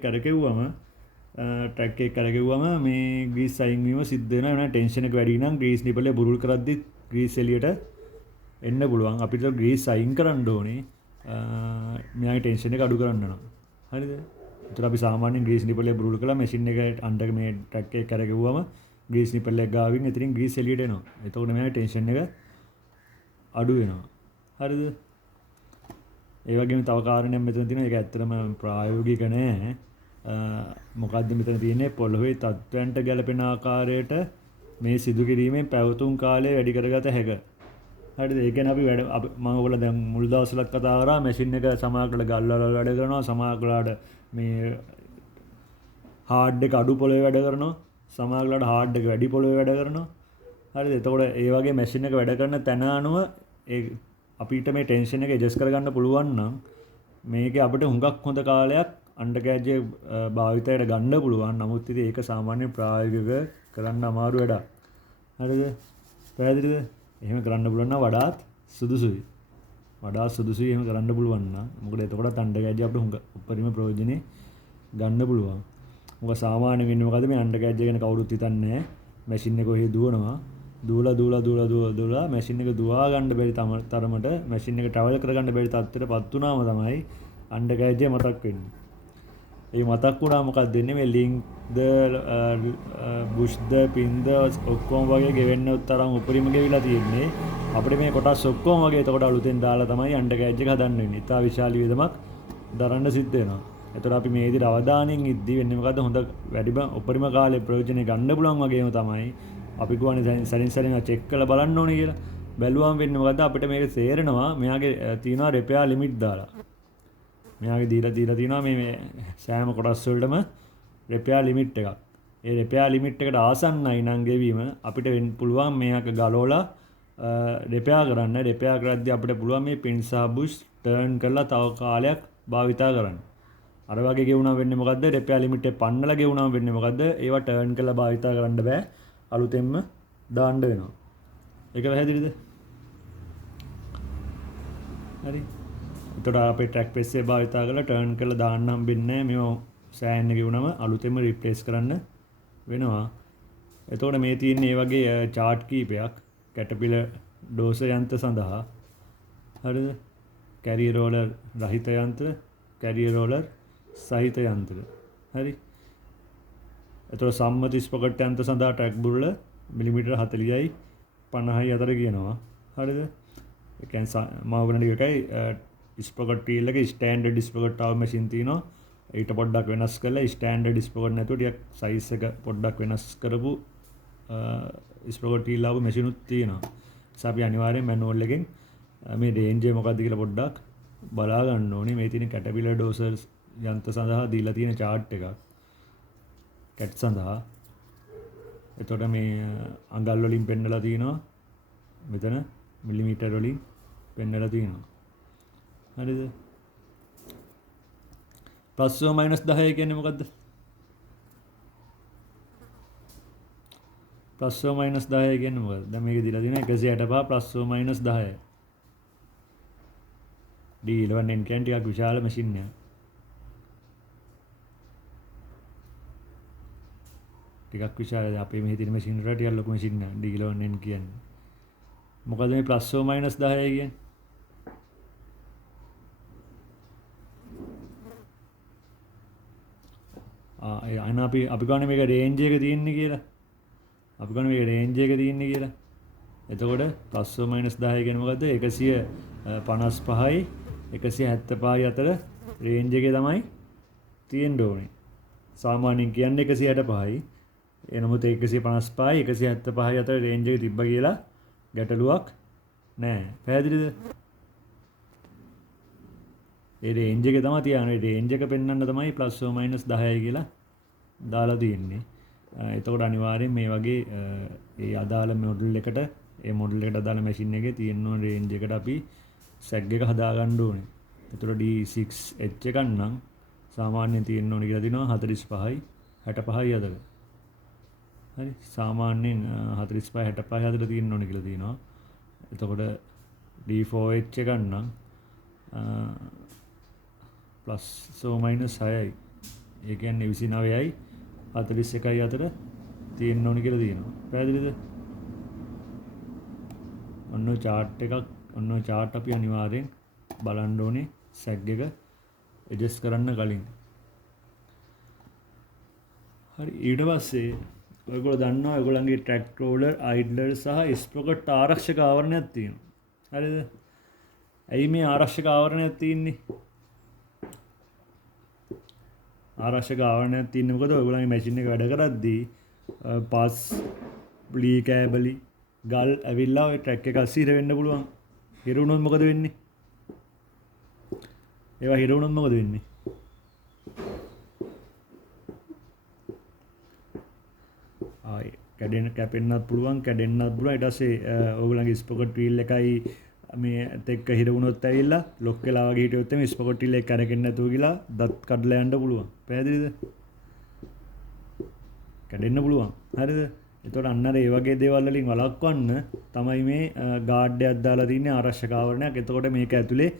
කරකෙව්වම මේ ග්‍රීස් අයින් වීම සිද්ධ වෙනවා. එහෙනම් ටෙන්ෂන් එක වැඩි නම් ග්‍රීස් නිපල් එක බුරුල් කරද්දි ග්‍රීස් එළියට එන්න පුළුවන්. අපිට ග්‍රීස් අයින් කරන්න ඕනේ. මෙයාගේ ටෙන්ෂන් එක අඩු කරන්න නම්. හරිද? ඒතර අපි සාමාන්‍යයෙන් ග්‍රීස් නිපල් එක බුරුල් කරලා මැෂින් එක අnder මේ ට්‍රැක් එක කරකෙව්වම ග්‍රීස් නිපල් එක ගාවින් එතනින් ග්‍රීස් එළියට එනවා. එතකොට මෙයාගේ ටෙන්ෂන් එක අඩු වෙනවා. හරිද? ඒ වගේම තව කාරණයක් මෙතන තියෙනවා. ඒක ඇත්තටම ප්‍රායෝගික නෑ. මොකද්ද මෙතන තියෙන්නේ? පොළොවේ තත්ත්වයන්ට ගැලපෙන ආකාරයට මේ සිදු කිරීමෙන් පැවතුම් කාලය වැඩි කරගත හැකිය. හරිද? ඒ කියන්නේ අපි මම ඔයගොල්ලෝ දැන් මුල් දවස්වලත් කතා කරා මැෂින් එක සමාකලට ගල්වල වැඩ කරනවා. සමාකලට මේ හાર્ඩ් එක අඩු පොළොවේ වැඩ කරනවා. සමාකලට හાર્ඩ් එක වැඩි පොළොවේ වැඩ කරනවා. හරිද? එතකොට ඒ වගේ මැෂින් එක වැඩ කරන තැන අනුව අපිට මේ ටෙන්ෂන් එක ඇඩ්ජස්ට් කරගන්න පුළුවන් නම් මේකේ අපිට හුඟක් හොඳ කාලයක් අන්ඩර්ග්‍රැජුවේට් භාවිතයට ගන්න පුළුවන්. නමුත් ඉතින් ඒක සාමාන්‍ය ප්‍රායෝගිකව කරන්න අමාරු වැඩක්. හරිද? පැහැදිලිද? එහෙම කරන්න පුළුවන් නම් වඩාත් සුදුසුයි. එහෙම කරන්න පුළුවන් නම්. මොකද එතකොට අන්ඩර්ග්‍රැජුවේට් අපිට හුඟ උපරිම ප්‍රයෝජනෙ ගන්න පුළුවන්. මොකද සාමාන්‍යයෙන් වෙන්නේ මොකද මේ අන්ඩර්ග්‍රැජුවේට් ගැන කවුරුත් හිතන්නේ නැහැ. මැෂින් එක ඔහේ දුවනවා. දූලා මැෂින් එක දුවා ගන්න බැරි තරමට මැෂින් එක ට්‍රැවල් කරගන්න බැරි තත්ත්වයටපත් වුණාම තමයි අන්ඩර්ග්‍රැජුවේට් මතක් වෙන්නේ. ඒ මතක් වුණා මොකක්ද දෙන්නේ මේ ලින්ක්ද බුෂ්ද පින්ද ඔක්කොම වගේ ගෙවෙන්න තරම් උපරිම ගෙවිලා තියෙන්නේ. අපිට මේ කොටස් ඔක්කොම වගේ එතකොට අලුතෙන් දාලා තමයි අන්ඩර් ගෑජ් එක හදන්න වෙන්නේ. ඉතා විශාල වියදමක් දරන්න සිද්ධ වෙනවා. එතකොට අපි මේ විදිහට අවධානයෙන් ඉද්දි වෙන්නේ මොකද්ද හොඳ වැඩිම උපරිම කාලේ ප්‍රයෝජනෙ ගන්න පුළුවන් වගේම තමයි අපි කියන්නේ සරින් සරින් චෙක් කරලා බලන්න ඕනේ කියලා. බැලුවාම වෙන්නේ මොකද්ද අපිට මේක තේරෙනවා මෙයාගේ තියෙනවා රිපෙයාර් ලිමිට් දාලා. මෙයාගේ දීලා තියෙනවා මේ සෑම කොටස් වලටම රිපෙයාර් ලිමිට් එකක්. ඒ රිපෙයාර් ලිමිට් එකට ආසන්නයි නම් ගෙවීම අපිට වෙන්න පුළුවන් මේක ගලවලා රිපෙයාර් කරන්න. රිපෙයාර් කරද්දී අපිට පුළුවන් මේ පින් සහ බුෂ් ටර්න් කරලා තව කාලයක් භාවිතා කරන්න. අර වගේ ගෙවුණාම වෙන්නේ මොකද්ද? රිපෙයාර් ලිමිට් එක පන්නලා ගෙවුණාම වෙන්නේ මොකද්ද? ඒවා ටර්න් කරලා භාවිතා කරන්න බෑ. අලුතෙන්ම දාන්න වෙනවා. ඒක පැහැදිලිද? හරි. එතකොට අපේ ට්‍රැක් පෙස්සේ භාවිතා කරලා ටර්න් කරලා දාන්න හම්බෙන්නේ නැහැ. මේව සෑන් එක ගෙවුනම අලුතෙන්ම රිප්ලේස් කරන්න වෙනවා. එතකොට මේ තියෙන්නේ මේ වගේ chart කීපයක් Caterpillar dozer යන්ත්‍ර සඳහා. හරිද? carrier roller රහිත යන්ත්‍ර, carrier roller සහිත යන්ත්‍ර. හරි. එතකොට සම්මත ස්පොකට් යන්ත්‍ර සඳහා ට්‍රැක් බුරල මිලිමීටර 40යි 50යි අතර කියනවා. හරිද? ඒ කියන්නේ මම ඔයගොල්ලන්ට එකයි ස්පොකට් ටීල් එකේ ස්ටෑන්ඩඩ් ස්පොකට් ආව මැෂින් තියෙනවා. ඊට පොඩ්ඩක් වෙනස් කරලා ස්ටෑන්ඩඩ් ස්පොකට් නැතුව ටිකක් සයිස් එක පොඩ්ඩක් වෙනස් කරපු ස්පොකට් ටීල් ආව මැෂිනුත් තියෙනවා. ඒස අපි අනිවාර්යෙන් මැනුවල් එකෙන් මේ රේන්ජ් එක මොකක්ද කියලා පොඩ්ඩක් බලා ගන්න ඕනේ. මේ තියෙන Caterpillar dozers යන්ත්‍ර සඳහා දීලා තියෙන chart එකක්. කැට් සඳහා. එතකොට මේ අඟල් වලින් පෙන්නලා තියෙනවා. මෙතන මිලිමීටර වලින් පෙන්නලා තියෙනවා. හරිද? ප්ලස් ඕ මයිනස් 10 කියන්නේ මොකද්ද? ප්ලස් ඕ මයිනස් 10 කියන්නේ මොකද්ද? දැන් මේකේ දීලා තියෙනවා 165 ප්ලස් ඕ මයිනස් 10. D11N කියන්නේ ටිකක් විශාල මැෂින් එකක්. ටිකක් විශාලයි. අපේ මෙහි තියෙන මැෂින් වලට ටිකක් ලොකු මැෂින් එකක් D11N කියන්නේ. මොකද මේ ප්ලස් ඕ මයිනස් 10 කියන්නේ? අන අපි ගන්න මේක රේන්ජ් එක තියෙන්නේ කියලා. අපි ගන්න මේක රේන්ජ් එක තියෙන්නේ කියලා. එතකොට ප්ලස් ඕ මයිනස් 10 කියන්නේ මොකද්ද? 155යි 175යි අතර රේන්ජ් එකේ තමයි තියෙන්න ඕනේ. සාමාන්‍යයෙන් කියන්නේ 165යි. එනමුත් 155යි 175යි අතර රේන්ජ් එක තිබ්බ කියලා ගැටලුවක් නැහැ. පැහැදිලිද? ඒ රේන්ජ් එක තමයි තියන්නේ. රේන්ජ් එක පෙන්වන්න තමයි ප්ලස් ඕ මයිනස් 10යි කියලා දාලා තියෙන්නේ. එතකොට අනිවාර්යෙන් මේ වගේ ඒ අදාළ මොඩල් එකට ඒ මොඩල් එකට අදාළ මැෂින් එකේ තියෙන රේන්ජ් එකට අපි සැග් එක හදා ගන්න ඕනේ. එතකොට D6H එකක් නම් සාමාන්‍යයෙන් තියෙන්න ඕනේ කියලා දිනවා 45යි 65යි අතර. හරි. සාමාන්‍යයෙන් 45 65 අතර තියෙන්න ඕනේ කියලා දිනවා. එතකොට D4H එකක් නම් ප්ලස් ඕ මයිනස් 6යි. ඒ කියන්නේ 29යි 41යි අතර තියෙන්න ඕනේ කියලා තියෙනවා. පැහැදිලිද? ඔන්න chart එකක් ඔන්න chart අපි අනිවාර්යෙන් බලන්න ඕනේ සැග් එක ඇඩ්ජස්ට් කරන්න කලින්. හරි. ඊට පස්සේ ඔයගොල්ලෝ දන්නවා ඔයගොල්ලන්ගේ ට්‍රැක් රෝලර්, අයිඩ්ලර් සහ ස්ප්‍රොකට් ආරක්ෂක ආවරණයක් තියෙනවා. හරිද? ඇයි මේ ආරක්ෂක ආවරණයක් තියෙන්නේ? ආරක්ෂක ආවරණයක් තියෙන්නේ මොකද? ඔයගොල්ලන්ගේ මැෂින් එක වැඩ කරද්දී පස්, ලී කෑබලි, ගල් ඇවිල්ලා ඔය ට්‍රැක් එක අස්සේ හිර වෙන්න පුළුවන්. හිර වුණොත් මොකද වෙන්නේ? ඒවා හිර වුණොත් මොකද වෙන්නේ? කැපෙන්නත් පුළුවන්, කැඩෙන්නත් පුළුවන්. ඊට පස්සේ ඔයගොල්ලන්ගේ ස්පොකට් වීල් එකයි මේ එක්ක හිර වුණොත් ඇවිල්ලා ලොක් වෙලා වගේ හිටියොත් එමේ ස්පොකට් වීල් එක කරගෙන්න නැතුව ගිලා දත් කඩලා යන්න පුළුවන්. පැහැදිලිද? කැඩෙන්න පුළුවන්. හරිද? එතකොට අන්න අර ඒ වගේ දේවල් වලින් වළක්වන්න තමයි මේ ගාඩ් එකක් දාලා තින්නේ ආරක්ෂක ආවරණයක්. එතකොට මේක ඇතුලේ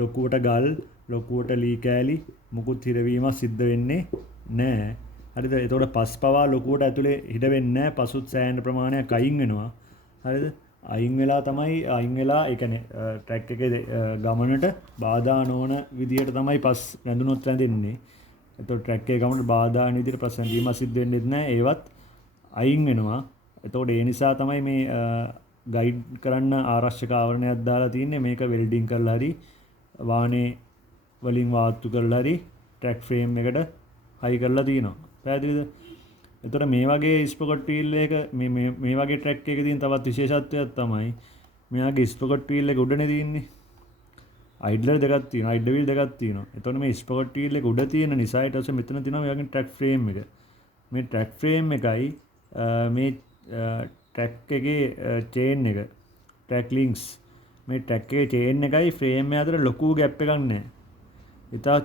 ලොකුවට ගල්, ලොකුවට ලී කෑලි මුකුත් හිරවීමක් සිද්ධ වෙන්නේ නැහැ. හරිද? එතකොට පස් පවා ලොකුවට ඇතුලේ හිට වෙන්නේ නැහැ. පසුත් සෑහෙන ප්‍රමාණයක් අයින් වෙනවා. හරිද? අයින් වෙලා ඒ කියන්නේ ට්‍රැක් එකේ ගමනට බාධා නොවන විදියට තමයි පස් වැඳුනොත් වැඳෙන්නේ. එතකොට ට්‍රැක් එකේ ගමනට බාධා වෙන විදිහට ප්‍රශ්න දීමක් සිද්ධ වෙන්නේ නැහැ. ඒවත් අයින් වෙනවා. එතකොට ඒ නිසා තමයි මේ ගයිඩ් කරන්න ආරක්ෂක ආවරණයක් දාලා තින්නේ. මේක වෙල්ඩින් කරලා හරි වාහනේ වලින් වාත්තු කරලා හරි ට්‍රැක් ෆ්‍රේම් එකට හයි කරලා තියෙනවා. පැහැදිලිද? එතකොට මේ වගේ ස්පොකට් වීල් එක මේ වගේ ට්‍රැක් එකක තියෙන තවත් විශේෂත්වයක් තමයි මෙයාගේ ස්පොකට් වීල් එක උඩනේ තියෙන්නේ. අයිඩ්ලර් දෙකක් තියෙනවා. අයිඩ්ලර් වීල් දෙකක් තියෙනවා. එතකොට මේ ස්පොකට් වීල් එක උඩ තියෙන නිසා ඊට පස්සේ මෙතන තියෙනවා මේ වගේ ට්‍රැක් ෆ්‍රේම් එක. මේ ට්‍රැක් ෆ්‍රේම් එකයි මේ ට්‍රැක් එකේ චේන් එක ට්‍රැක් ලින්ක්ස් මේ ට්‍රැක් එකේ චේන් එකයි ෆ්‍රේම් එක අතර ලොකු ગેප් එකක් නැහැ. ඉතා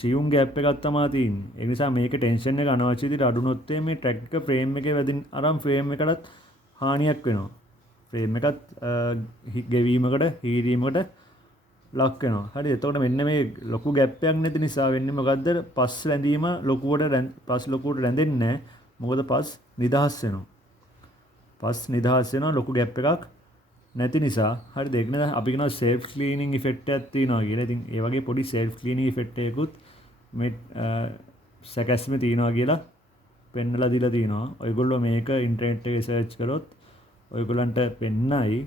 සියුම් ગેප් එකක් තමයි තියෙන්නේ. ඒ නිසා මේක ටෙන්ෂන් එක අනවශ්‍ය විදිහට අඩු නොත් මේ ට්‍රැක් එක ෆ්‍රේම් එකේ වැදින් අරන් ෆ්‍රේම් එකටත් හානියක් වෙනවා. ෆ්‍රේම් එකත් ගෙවීමකට හීරීමකට ලක් වෙනවා. හරි. එතකොට මෙන්න මේ ලොකු ગેප් එකක් නැති නිසා වෙන්නේ මොකද්ද? පස් රැඳීම ලොකුවට රැඳෙන්නේ නැහැ. මොකද පස් නිදහස් වෙනවා. පස් නිදහස් වෙනවා ලොකු ગેප් එකක් නැති නිසා. හරිද? ඒක නේද අපි කියනවා self cleaning effect එකක් තියෙනවා කියලා. ඉතින් ඒ වගේ පොඩි self cleaning effect එකකුත් මේ සැකැස්මේ තියෙනවා කියලා පෙන්නලා දීලා තියෙනවා. ඔයගොල්ලෝ මේක ඉන්ටර්නෙට් එකේ සර්ච් කරොත් ඔයගොල්ලන්ට පෙන්නයි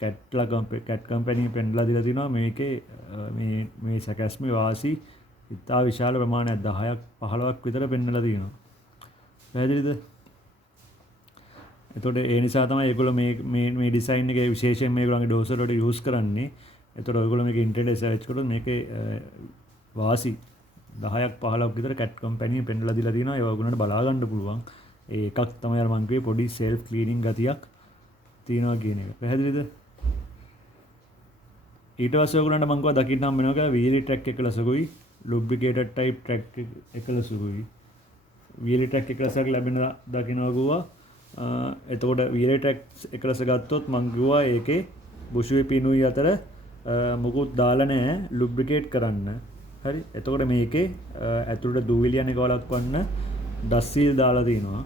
කැට් කම්පැනි පෙන්නලා දීලා තියෙනවා මේකේ මේ සැකැස්මේ වාසි ඉතා විශාල ප්‍රමාණයක් 10ක් 15ක් විතර පෙන්නලා තියෙනවා. පැහැදිලිද? එතකොට ඒ නිසා තමයි ඒගොල්ලෝ මේ ඩිසයින් එකේ විශේෂයෙන් මේගොල්ලන්ගේ ඩෝසර් වලට යූස් කරන්නේ. එතකොට ඔයගොල්ලෝ මේක ඉන්ටර්නෙට් සර්ච් කරොත් මේකේ වාසි 10ක් 15ක් විතර කැට් කම්පැනි පෙන්නලා දීලා තියෙනවා. ඒක ඔයගොල්ලන්ට බලා ගන්න පුළුවන්. ඒ එකක් තමයි අර මං කිව්වේ පොඩි self cleaning ගතියක් තියෙනවා කියන එක. පැහැදිලිද? ඊට පස්සේ ඔයගොල්ලන්ට මං කිව්වා දකින්න හම්බ වෙනවා කියලා වීලි ට්‍රැක් එකලසකුයි lubricated type track එකලසකුයි. වීලි ට්‍රැක් එකලසක් ලැබෙන දකින්නවා කිව්වා. එතකොට වීලි ට්‍රැක් එකලස ගත්තොත් මං කිව්වා ඒකේ බුෂුවේ පිනුයි අතර මුකුත් දාලා නැහැ lubricate කරන්න. හරි. එතකොට මේකේ ඇතුළට දූවිලි යන එක වළක්වන්න ඩස් සීල් දාලා තිනවා.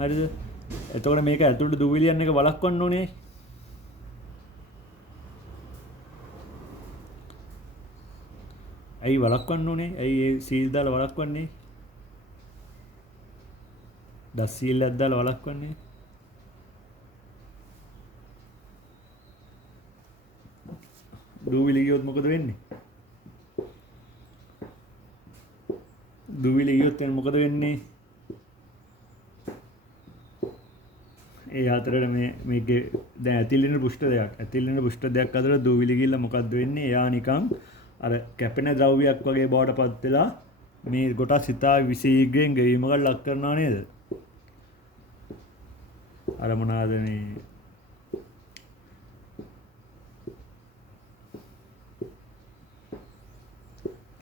හරිද? එතකොට මේක ඇතුළට දූවිලි යන එක වළක්වන්න ඕනේ. ඇයි වළක්වන්න ඕනේ? ඇයි ඒ සීල් දාලා වළක්වන්නේ? ඩස් සීල් එකක් දාලා වළක්වන්නේ. දූවිලි ගියොත් මොකද වෙන්නේ? දූවිලි ගියොත් මොකද වෙන්නේ? ඒ අතරේ මේකේ දැන් ඇතිලින පුෂ්ඨ දෙයක්. ඇතිලින පුෂ්ඨ දෙයක් අතර දූවිලි ගිහිල්ලා මොකද්ද වෙන්නේ? එයා නිකන් අර කැපෙන ද්‍රව්‍යයක් වගේ බවට පත් වෙලා මේ කොටස් හිතා විශීඝ්‍රයෙන් ගෙවීමකට ලක් කරනවා නේද? අර මොනවාද මේ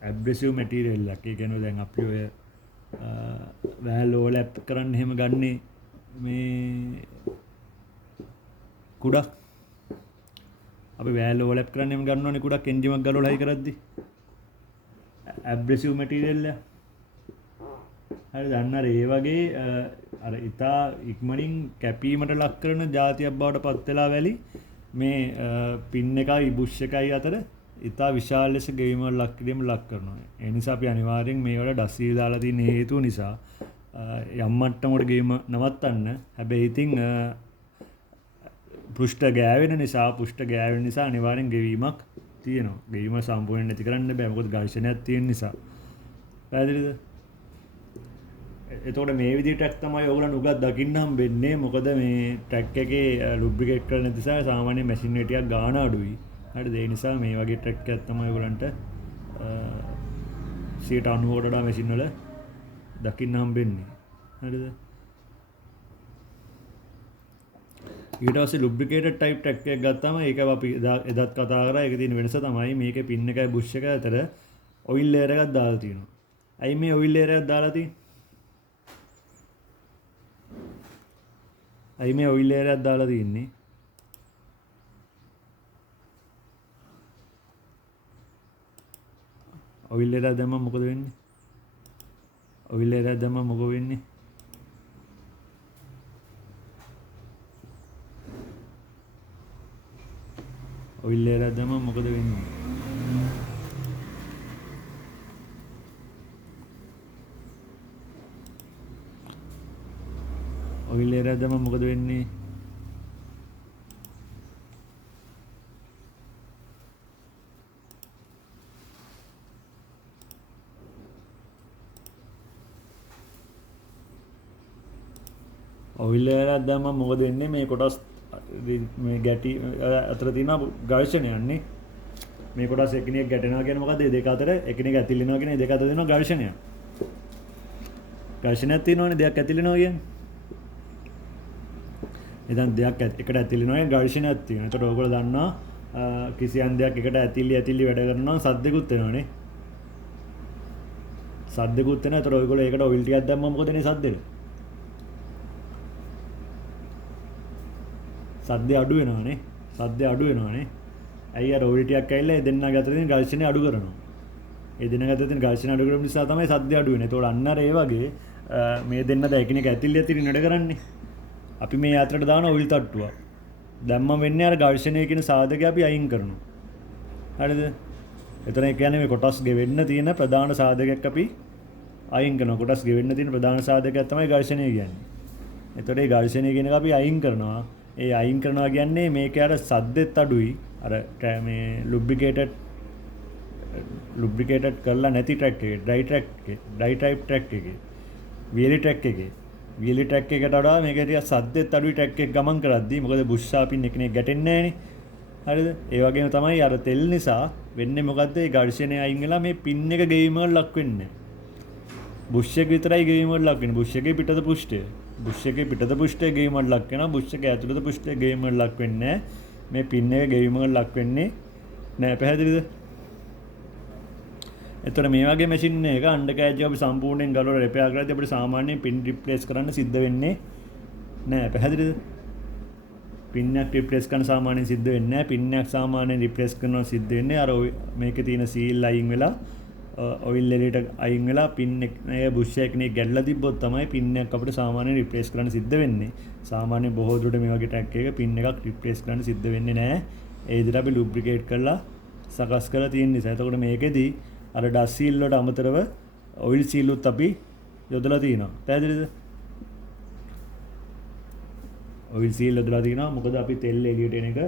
ඇබ්‍රෙසිව් මැටීරියල් එකක්. ඒ කියන්නේ දැන් අපි ඔය වැල් ඕවර්ලැප් කරන්න එහෙම ගන්නේ මේ කුඩක් අපි වැල් ඕවර්ලැප් කරන්න එහෙම ගන්නවනේ කුඩක් එන්ජිමක් ගලවලා හයි කරද්දි ඇබ්‍රෙසිව් මැටීරියල් එක. හරිද? අන්න අර ඒ වගේ අර ඉතා ඉක්මනින් කැපීමට ලක් කරන જાතියක් බවට පත් වෙලා වැලි මේ පින් එකයි බුෂ් එකයි අතර ඉතා විශාල ලෙස ගෙවීමකට ලක් කිරීම ලක් කරනවා. ඒ නිසා අපි අනිවාර්යෙන් මේවට ඩස්සීල් දාලා තියෙන හේතුව නිසා යම් මට්ටමකට ගෙවීම නවත්තන්න. හැබැයි ඉතින් පෘෂ්ඨ ගෑවෙන නිසා අනිවාර්යෙන් ගෙවීමක් තියෙනවා. ගෙවීම සම්පූර්ණයෙන් නැති කරන්න බෑ. මොකද ඝර්ෂණයක් තියෙන නිසා. පැහැදිලිද? එතකොට මේ විදිහේ ට්‍රැක් තමයි ඔයගොල්ලන් උගත් දකින්න හම්බෙන්නේ. මොකද මේ ට්‍රැක් එකේ ලුබ්‍රිකේට් කරන නැති නිසා සාමාන්‍ය මැෂින් එක ටිකක් ගාණ අඩුයි. හරිද? ඒ නිසා මේ වගේ ට්‍රැක් එකක් තමයි ඔයගොල්ලන්ට 90කට වඩා මැෂින් වල දකින්න හම්බෙන්නේ. හරිද? ඊට පස්සේ lubricated type track එකක් ගත්තාම ඒක අපි එදත් කතා කරා. ඒකේ තියෙන වෙනස තමයි මේකේ පින් එකයි බුෂ් එකයි අතර oil layer එකක් දාලා තියෙනවා. ඇයි මේ oil layer එකක් දාලා තියෙන්නේ? ඇයි මේ oil layer එකක් දාලා තියෙන්නේ? oil layer එක දැම්මම මොකද වෙන්නේ? oil layer එක දැම්මම මොකද වෙන්නේ? oil layer එක දැම්මම මොකද වෙන්නේ? ඔයිල් එරර් දැම්මම මොකද වෙන්නේ? ඔයිල් එරර් දැම්මම මොකද වෙන්නේ? මේ කොටස් මේ ගැටි අතර තියෙන ඝර්ෂණයන්නේ මේ කොටස් එකිනෙක ගැටෙනවා කියන්නේ මොකද්ද? මේ දෙක අතර එකිනෙක ඇතිලෙනවා කියන්නේ දෙක අතර තියෙන ඝර්ෂණය. ඝර්ෂණයක් තියෙනවනේ දෙයක් ඇතිලෙනවා කියන්නේ. එතන දෙයක් එකට ඇතිලෙනවා කියන්නේ ඝර්ෂණයක් තියෙනවා. ඒතකොට ඔයගොල්ලෝ දන්නවා කිසියම් දෙයක් එකට ඇතිලි වැඩ කරනවා සද්දෙකුත් වෙනවනේ. සද්දෙකුත් වෙනවා. ඒතකොට ඔයගොල්ලෝ ඒකට ඔයිල් ටිකක් දැම්මම මොකද වෙන්නේ සද්දෙට? සද්දේ අඩු වෙනවනේ. සද්දේ අඩු වෙනවනේ. ඇයි අර ඔයිල් ටිකක් ඇවිල්ලා ඒ දෙන්නාගේ අතර තියෙන ඝර්ෂණය අඩු කරනවා. ඒ දෙන්නාගේ අතර තියෙන ඝර්ෂණය අඩු කරන නිසා තමයි සද්දේ අඩු වෙන්නේ. ඒතකොට අන්න අර ඒ වගේ මේ දෙන්න දැන් එකිනෙක ඇතිලි වැඩ කරන්නේ. අපි මේ යාත්‍රාට දාන ඔයිල් තට්ටුවක්. දැම්මම වෙන්නේ අර ඝර්ෂණය කියන සාධකය අපි අයින් කරනවා. හරිද? එතන ඒ කියන්නේ මේ කොටස් ගෙවෙන්න තියෙන ප්‍රධාන සාධකයක් අපි අයින් කරනවා. කොටස් ගෙවෙන්න තියෙන ප්‍රධාන සාධකයක් තමයි ඝර්ෂණය කියන්නේ. එතකොට මේ ඝර්ෂණය කියන එක අපි අයින් කරනවා. ඒ අයින් කරනවා කියන්නේ මේකේ අර සද්දෙත් අඩුයි. අර මේ ලුබ්‍රිකේටඩ් කරලා නැති ට්‍රැක් එකේ, ඩ්‍රයි ටයිප් ට්‍රැක් එකේ, වීලි ට්‍රැක් එකේ. වීලි ට්‍රැක් එකට වඩා මේකේ ටිකක් සද්දෙත් අඩුයි ට්‍රැක් එක ගමන් කරද්දී. මොකද බුෂ් ෂාපින් එකිනෙක ගැටෙන්නේ නැහනේ. හරිද? ඒ වගේම තමයි අර තෙල් නිසා වෙන්නේ මොකද්ද? ඒ ඝර්ෂණය අයින් වෙලා මේ පින් එක ගෙවීම වල ලක් වෙන්නේ. බුෂ් එක විතරයි ගෙවීම වල ලක් වෙන්නේ. බුෂ් එකේ පිටත පෘෂ්ඨය. බුෂ් එකේ පිටත පෘෂ්ඨය ගෙවීම වල ලක් වෙනවා. බුෂ් එකේ ඇතුළත පෘෂ්ඨය ගෙවීම වල ලක් වෙන්නේ නැහැ. මේ පින් එක ගෙවීම වල ලක් වෙන්නේ නැහැ. පැහැදිලිද? එතකොට මේ වගේ මැෂින් එක අන්ඩර් කෑජ් අපි සම්පූර්ණයෙන් ගලවලා රිපෙයාර් කරද්දී අපිට සාමාන්‍යයෙන් පින් රිප්ලේස් කරන්න සිද්ධ වෙන්නේ නැහැ. පැහැදිලිද? පින් එක රිප්ලේස් කරන්න සාමාන්‍යයෙන් සිද්ධ වෙන්නේ නැහැ. පින් එක සාමාන්‍යයෙන් රිප්ලේස් කරනවා සිද්ධ වෙන්නේ අර මේකේ තියෙන සීල් අයින් වෙලා ඔයිල් එලියට අයින් වෙලා පින් එක බුෂ් එකනේ ගැඩලා තිබ්බොත් තමයි පින් එක අපිට සාමාන්‍යයෙන් රිප්ලේස් කරන්න සිද්ධ වෙන්නේ. සාමාන්‍යයෙන් බොහෝ දුරට මේ වගේ ටැග් එකක පින් එකක් රිප්ලේස් කරන්න සිද්ධ වෙන්නේ නැහැ. ඒ විදිහට අපි ලුබ්‍රිකේට් කරලා සකස් කරලා තියෙන නිසා. එතකොට මේකෙදී අර ඩස් සීල් වලට අමතරව ඔයිල් සීල් උත් අපි යොදලා තියෙනවා. පැහැදිලිද? ඔයිල් සීල් යොදලා තියෙනවා. මොකද අපි තෙල් එළියට එන එක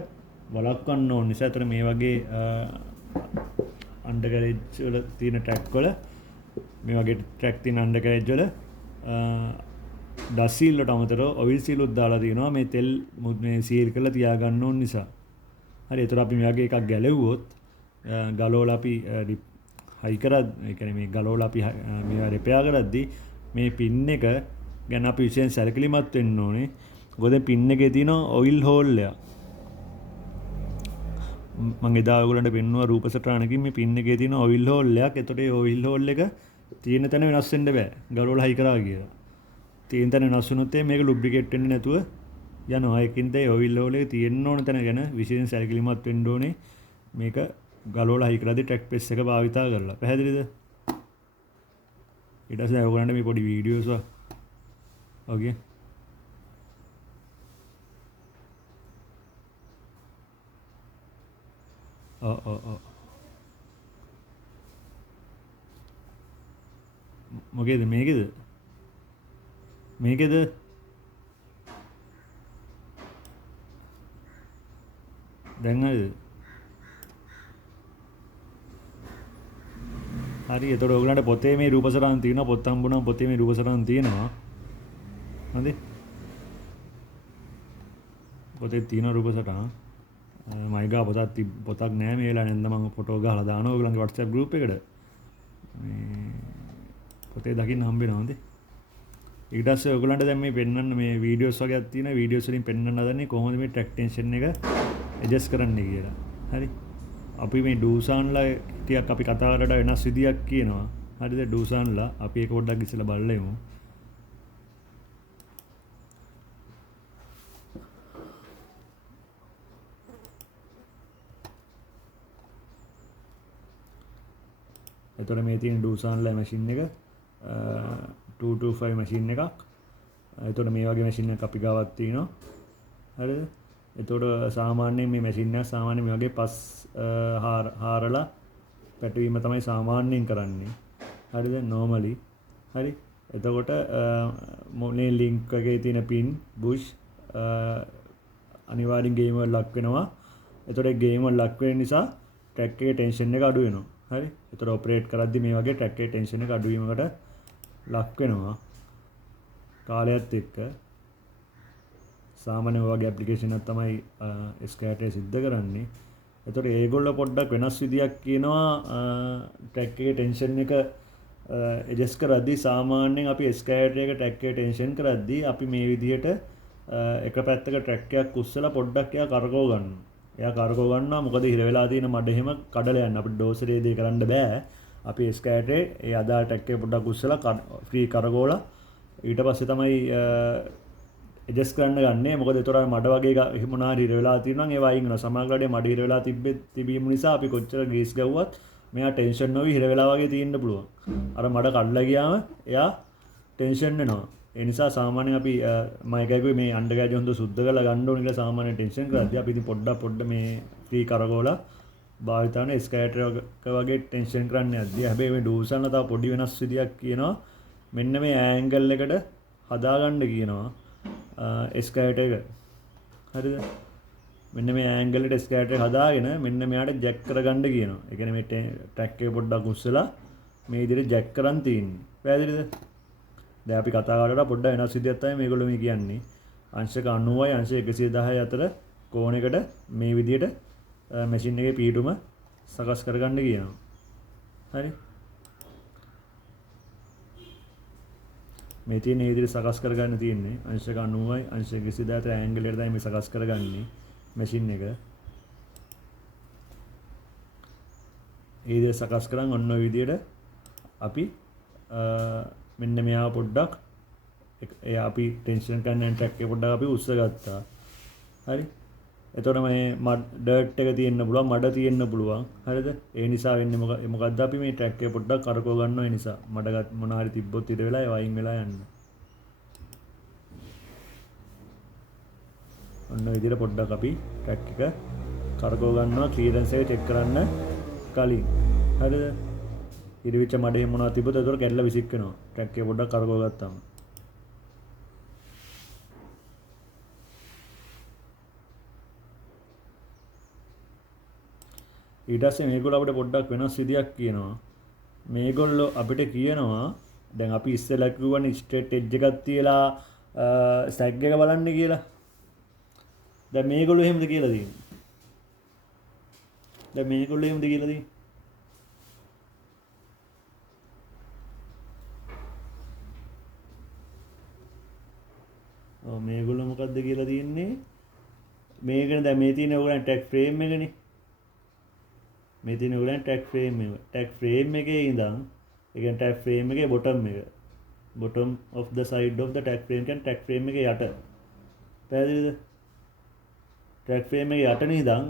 වළක්වන්න ඕන නිසා. ඒතර මේ වගේ අන්ඩර් කැරේජ් වල තියෙන ට්‍රැක් වල මේ වගේ ට්‍රැක් තියෙන අන්ඩර් කැරේජ් වල ඩස් සීල් වලට අමතරව ඔයිල් සීල් උත් දාලා තියෙනවා. මේ තෙල් මේ සීල් කරලා තියාගන්න ඕන නිසා. හරි. ඒතර අපි මේ වගේ එකක් ගැලෙව්වොත් ගලවලා අපි හයි කරද්දී ඒ කියන්නේ මේ ගලවලා අපි මේවා රිපෙයාර් කරද්දී මේ පින් එක ගැන අපි විශේෂයෙන් සැලකිලිමත් වෙන්න ඕනේ. මොකද පින් එකේ තියෙන ඔයිල් හෝල් එක. මම එදා ඔයගොල්ලන්ට පෙන්නුවා රූප සටහනකින් මේ පින් එකේ තියෙන ඔයිල් හෝල් එකක්. එතකොට ඒ ඔයිල් හෝල් එක තියෙන තැන වෙනස් වෙන්න බෑ. ගලවලා හයි කරා කියලා. තියෙන තැන වෙනස් වුණොත් මේක ලුබ්‍රිකේට් වෙන්නේ නැතුව යනවා. ඒකින්ද ඒ ඔයිල් හෝල් එක තියෙන්න ඕන තැන ගැන විශේෂයෙන් සැලකිලිමත් වෙන්න ඕනේ. මේක ගලවලා හයි කරද්දී ට්‍රැක් පෙස් එක භාවිතා කරලා. පැහැදිලිද? ඊට පස්සේ ඔයගොල්ලන්ට මේ පොඩි වීඩියෝස් වගේ මොකේද මේකේද? මේකේද? දැන් හරිද? හරි. එතකොට ඔයගලන්ට පොතේ මේ රූප සටහන් තියෙනවා. පොත් හම්බුනම පොතේ මේ රූප සටහන් තියෙනවා. හරිද? පොතේ තියෙන රූප සටහන් මයිගා පොතක් නෑ මේ වෙලාවේ. නැන්ද මම ෆොටෝ ගහලා දානවා ඔයගලන්ගේ WhatsApp group එකට. මේ පොතේ දකින්න හම්බ වෙනවා. හරිද? ඊට පස්සේ ඔයගලන්ට දැන් මේ පෙන්වන්න මේ වීඩියෝස් වගේක් තියෙනවා. වීඩියෝස් වලින් පෙන්වන්න හදන්නේ කොහොමද මේ ට්‍රැක් ටෙන්ෂන් එක ඇඩ්ජස්ට් කරන්නේ කියලා. හරි. අපි මේ ඩූසාන්ලා ටිකක් අපි කතා කරලා වෙනස් විදියක් කියනවා. හරිද? ඩූසාන්ලා අපි ඒක පොඩ්ඩක් ඉස්සෙල්ලා බලලා ඉමු. එතකොට මේ තියෙන ඩූසාන්ලා මැෂින් එක 225 මැෂින් එකක්. එතකොට මේ වගේ මැෂින් එකක් අපි ගාවක් තියෙනවා. හරිද? එතකොට සාමාන්‍යයෙන් මේ මැෂින් එක සාමාන්‍යයෙන් මේ වගේ පස් හාරලා පැටවීම තමයි සාමාන්‍යයෙන් කරන්නේ. හරිද? normally. හරි. එතකොට මොනේ ලින්ක් එකේ තියෙන පින් බුෂ් අනිවාර්යෙන් ගේම් වල ලක් වෙනවා. එතකොට ගේම් වල ලක් වෙන නිසා ට්‍රැක් එකේ ටෙන්ෂන් එක අඩු වෙනවා. හරි. එතකොට ඔපරේට් කරද්දි මේ වගේ ට්‍රැක් එකේ ටෙන්ෂන් එක අඩු වීමකට ලක් වෙනවා. කාලයත් එක්ක සාමාන්‍ය වගේ ඇප්ලිකේෂන් එකක් තමයි ස්කෑටර් සිද්ධ කරන්නේ. එතකොට ඒගොල්ලෝ පොඩ්ඩක් වෙනස් විදියක් කියනවා ට්‍රැක් එකේ ටෙන්ෂන් එක ඇඩ්ජස්ට් කරද්දී සාමාන්‍යයෙන් අපි ස්කෑටර් එක ට්‍රැක් එකේ ටෙන්ෂන් කරද්දී අපි මේ විදිහට එක පැත්තක ට්‍රැක් එකක් උස්සලා පොඩ්ඩක් එයා කරකව ගන්නවා. එයා කරකව ගන්නවා මොකද හිර වෙලා තියෙන මඩ එහෙම කඩලා යන්න අපිට ඩෝසරේ දෙය කරන්න බෑ. අපි ස්කෑටරේ ඒ අදාළ ට්‍රැක් එක පොඩ්ඩක් උස්සලා ෆ්‍රී කරකවලා ඊට පස්සේ තමයි ඇඩ්ජස්ට් කරන්න ගන්නේ. මොකද ඒතර මඩ වගේ මොනවා හරි හිර වෙලා තියෙනවා නම් ඒවා අයින් වෙනවා. සමහරවිට මඩ හිර වෙලා තිබීම නිසා අපි කොච්චර ග්‍රීස් ගැව්වත් මෙයා ටෙන්ෂන් නොවි හිර වෙලා වගේ තියෙන්න පුළුවන්. අර මඩ කඩලා ගියාම එයා ටෙන්ෂන් වෙනවා. ඒ නිසා සාමාන්‍යයෙන් අපි මම එකයි මේ අnder ගෑජ් හොඳ සුද්ධ කරලා ගන්න ඕන කියලා සාමාන්‍යයෙන් ටෙන්ෂන් කරද්දී අපි ඉතින් පොඩ්ඩක් මේ ෆ්‍රී කරකවලා භාවිතාන ස්කෑටර් එක වගේ ටෙන්ෂන් කරන්න යද්දී හැබැයි මේ ඩූසන් තව පොඩි වෙනස් විදියක් කියනවා. මෙන්න මේ ඇන්ගල් එකට හදාගන්න කියනවා ස්කෑටර් එක. හරිද? මෙන්න මේ ඇන්ගල් එකට ස්කෑටර් එක හදාගෙන මෙන්න මෙයාට ජැක් කරගන්න කියනවා. ඒ කියන්නේ මේ ට්‍රැක් එක පොඩ්ඩක් උස්සලා මේ විදිහට ජැක් කරන් තියෙන්නේ. පැහැදිලිද? දැන් අපි කතා කරලා පොඩ්ඩක් වෙනස් විදියක් තමයි මේගොල්ලෝ මේ කියන්නේ. අංශක 90යි අංශක 110යි අතර කෝණයකට මේ විදිහට මැෂින් එකේ පීඩුම සකස් කරගන්න කියනවා. හරි? මේ තියෙන මේ විදිහට සකස් කරගන්න තියෙන්නේ අංශක 90යි අංශක 110 අතර ඇන්ගල් එකට තමයි මේ සකස් කරගන්නේ මැෂින් එක. ඒ විදිහට සකස් කරන් ඔන්න ඔය විදිහට අපි මෙන්න මෙයා පොඩ්ඩක් එයා අපි ටෙන්ෂන් ගන්න ට්‍රැක් එක පොඩ්ඩක් අපි උස්ස ගත්තා. හරි. එතකොට මේ ඩර්ට් එක තියෙන්න පුළුවන් මඩ තියෙන්න පුළුවන්. හරිද? ඒ නිසා වෙන්නේ මොකද්ද අපි මේ ට්‍රැක් එක පොඩ්ඩක් කරකව ගන්නවා ඒ නිසා. මඩ මොන හරි තිබ්බොත් ඊට වෙලා ඒ වයින් වෙලා යන්න. ඔන්න ඔය විදිහට පොඩ්ඩක් අපි ට්‍රැක් එක කරකව ගන්නවා ක්ලියරන්ස් එක චෙක් කරන්න කලින්. හරිද? ඉරිවිච්ච මඩේ මොනවද තිබ්බොත් ඒතර කැඩලා විසික් වෙනවා. ට්‍රැක් එක පොඩ්ඩක් කරකව ගත්තාම. ඊට පස්සේ මේගොල්ලෝ අපිට පොඩ්ඩක් වෙනස් විදියක් කියනවා. මේගොල්ලෝ අපිට කියනවා දැන් අපි ඉස්සෙල්ලා කිව්වනේ ස්ට්‍රේට් එජ් එකක් තියලා ස්ටැග් එක බලන්න කියලා. දැන් මේගොල්ලෝ එහෙමද කියලා තියෙන්නේ. දැන් මේගොල්ලෝ එහෙමද කියලා තියෙන්නේ. මේගොල්ලෝ මොකද්ද කියලා තියෙන්නේ මේකනේ දැන් මේ තියෙන ඕගලන් ටැග් ෆ්‍රේම් එකනේ මේ තියෙන ඕගලන් ටැග් ෆ්‍රේම් එකේ ඉඳන් ඒ කියන්නේ ටැග් ෆ්‍රේම් එකේ බොටම් එක bottom of the side of the tag frame කියන්නේ ටැග් ෆ්‍රේම් එකේ යට පැහැදිලිද ටැග් ෆ්‍රේම් එකේ යටනේ ඉඳන්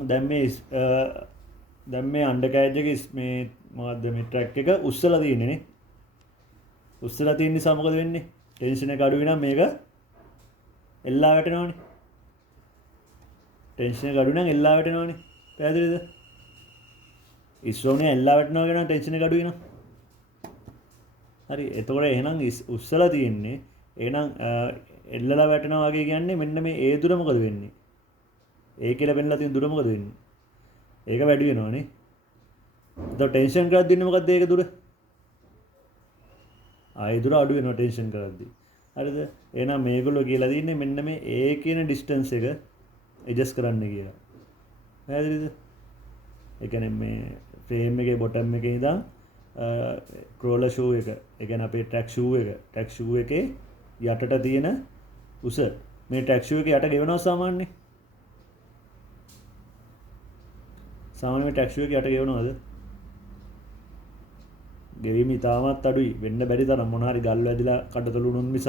දැන් මේ අnder කෑජ් එකේ මේ මොකද්ද මේ ට්‍රැක් එක උස්සලා තියෙන්නේ නේ උස්සලා තියෙන නිසා මොකද වෙන්නේ ටෙන්ෂන් එක අඩු වෙනවා මේක එල්ලා වැටෙනවනේ ටෙන්ෂන් එක අඩු නම් එල්ලා වැටෙනවනේ පැහැදිලිද ඉස්සෝනේ එල්ලා වැටෙනවා කියන ටෙන්ෂන් එක අඩු වෙනවා හරි එතකොට එහෙනම් උස්සලා තියෙන්නේ එහෙනම් එල්ලලා වැටෙනවා වගේ කියන්නේ මෙන්න මේ ඒ දුර මොකද වෙන්නේ ඒ කියලා පෙන්නලා තියෙන දුර මොකද වෙන්නේ ඒක වැඩි වෙනවනේ එතකොට ටෙන්ෂන් කරද්දී දින්නේ මොකද්ද ඒක දුර ආයේ දුර අඩු වෙනවා ටෙන්ෂන් කරද්දී හරිද එහෙනම් මේගොල්ලෝ කියලා දින්නේ මෙන්න මේ ඒ කියන ඩිස්ටන්ස් එක ඇඩ්ජස්ට් කරන්න කියලා පැහැදිලිද ඒ කියන්නේ මේ ෆ්‍රේම් එකේ බොටම් එකේ ඉඳන් ක්‍රෝලර් ෂූ එක ඒ කියන්නේ අපේ ට්‍රැක් ෂූ එකේ යටට තියෙන උස මේ ට්‍රැක් ෂූ එකේ යට ගෙවනවා සාමාන්‍යයෙන් මේ ට්‍රැක් ෂූ එකේ යට ගෙවනවද ගෙවීම ඉතාමත් අඩුයි වෙන්න බැරි තරම් මොන හරි ගල් වැදිලා කඩතොළු වුණොත් මිසක්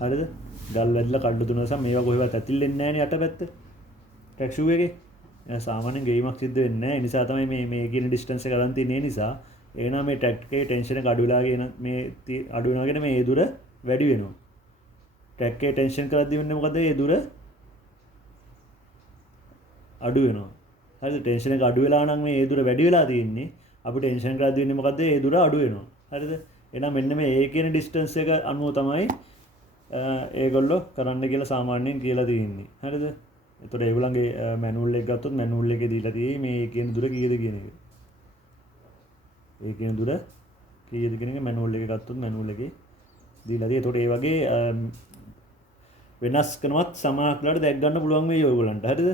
හරිද ගල් වැදිලා කඩ තුන නිසා මේවා කොහෙවත් ඇතිල්ලෙන්නේ නැහැ නේ යටපැත්ත ට්‍රැක් ෂූ එකේ සාමාන්‍යයෙන් ගෙවීමක් සිද්ධ වෙන්නේ නැහැ ඒ නිසා තමයි මේ කියන ඩිස්ටන්ස් එක ගන්න තියෙන්නේ නිසා එහෙනම් මේ ට්‍රැක් එකේ ටෙන්ෂන් එක අඩු වෙලා කියන මේ අඩු වෙනවා කියන්නේ මේ දුර වැඩි වෙනවා ට්‍රැක් එකේ ටෙන්ෂන් කරද්දී වෙන්නේ මොකද ඒ දුර අඩු වෙනවා හරිද ටෙන්ෂන් එක අඩු වෙලා නම් මේ ඒ දුර වැඩි වෙලා තියෙන්නේ අපි ටෙන්ෂන් කරද්දී වෙන්නේ මොකද ඒ දුර අඩු වෙනවා හරිද එහෙනම් මෙන්න මේ A කියන ඩිස්ටන්ස් එක අනුව තමයි ඒගොල්ලෝ කරන්න කියලා සාමාන්‍යයෙන් කියලා තියෙන්නේ. හරිද? එතකොට ඒගොල්ලන්ගේ මැනුවල් එක ගත්තොත් මැනුවල් එකේ දීලා තියෙයි මේ A කියන දුර කීයද කියන එක. A කියන දුර කීයද කියන එක මැනුවල් එකේ ගත්තොත් මැනුවල් එකේ දීලා තියෙයි. එතකොට ඒ වගේ වෙනස් කරනවත් සමානකලට දැක් ගන්න පුළුවන් වෙයි ඔයගොල්ලන්ට. හරිද?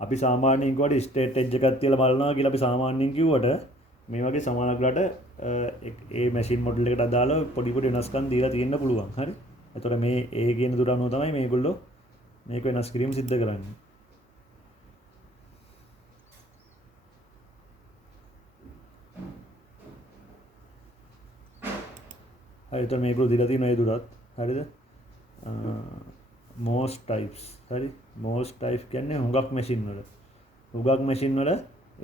අපි සාමාන්‍යයෙන් කිව්වට ස්ටේට් එජ් එකක් තියලා බලනවා කියලා අපි සාමාන්‍යයෙන් කිව්වට මේ වගේ සමානකලට ඒ මැෂින් මොඩල් එකට අදාළව පොඩි පොඩි වෙනස්කම් දීලා තියෙන්න පුළුවන්. හරි? එතකොට මේ A කියන දුර අනුව තමයි මේගොල්ලෝ මේක වෙනස් කිරීම සිද්ධ කරන්නේ. හරි එතකොට මේගොල්ලෝ දීලා තියෙන ඒ දුරත් හරිද? most types හරි most type කියන්නේ හුඟක් මැෂින් වල. හුඟක් මැෂින් වල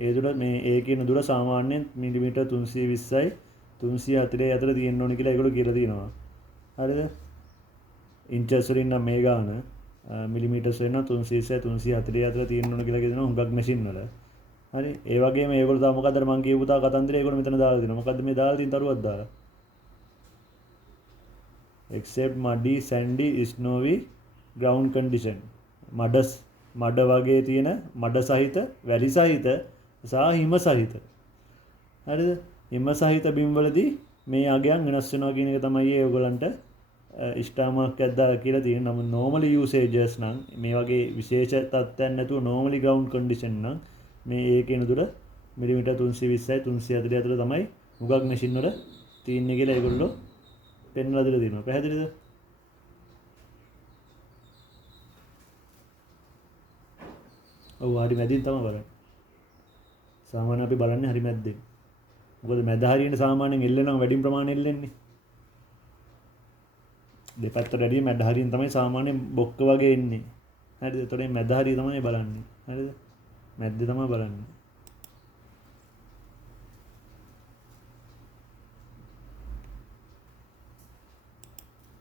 ඒ දුර මේ A කියන දුර සාමාන්‍යයෙන් මිලිමීටර් 320යි 340 අතර තියෙන්න ඕනේ කියලා ඒගොල්ලෝ කියලා තියෙනවා. හරිද? ඉන්චස් වලින් නම් මේ ගාන මිලිමීටර්ස් වෙන 320යි 340 අතර තියෙන්න ඕනේ කියලා කියනවා හුඟක් මැෂින් වල. හරි ඒ වගේම ඒගොල්ලෝ තා මොකද්ද මම කියපු තා කතන්දරේ ඒගොල්ලෝ මෙතන දාලා දෙනවා. මොකද්ද මේ දාලා තියෙන තරුවක් දාලා? except muddy sandy snowy ground condition මඩ වගේ තියෙන මඩ සහිත වැලි සහිත සහ හිම සහිත හරිද හිම සහිත බිම්වලදී මේ අගයන් වෙනස් වෙනවා කියන එක තමයි ඒගොල්ලන්ට ස්ටාර්මාර්ක් එකක් දාලා කියලා තියෙන නම normally usages නම් මේ වගේ විශේෂ තත්ත්වයන් නැතුව normally ground condition නම් මේ A කියන දුර මිලිමීටර් 320යි 340 අතර තමයි මුගක් මැෂින් වල තියෙන්නේ කියලා ඒගොල්ලෝ පෙන්වලා දෙලා තියෙනවා. පැහැදිලිද? ඔව් හරි මැදින් තමයි බලන්නේ. සාමාන්‍යයෙන් අපි බලන්නේ හරි මැද්දෙන්. මොකද මැද හරියන සාමාන්‍යයෙන් එල්ලෙනවා වැඩි ප්‍රමාණයක් එල්ලෙන්නේ. දෙපැත්තට වැඩි මැද හරියෙන් තමයි සාමාන්‍යයෙන් බොක්ක වගේ එන්නේ. හරිද? එතකොට මැද හරිය තමයි බලන්නේ. හරිද? මැද්ද තමයි බලන්නේ.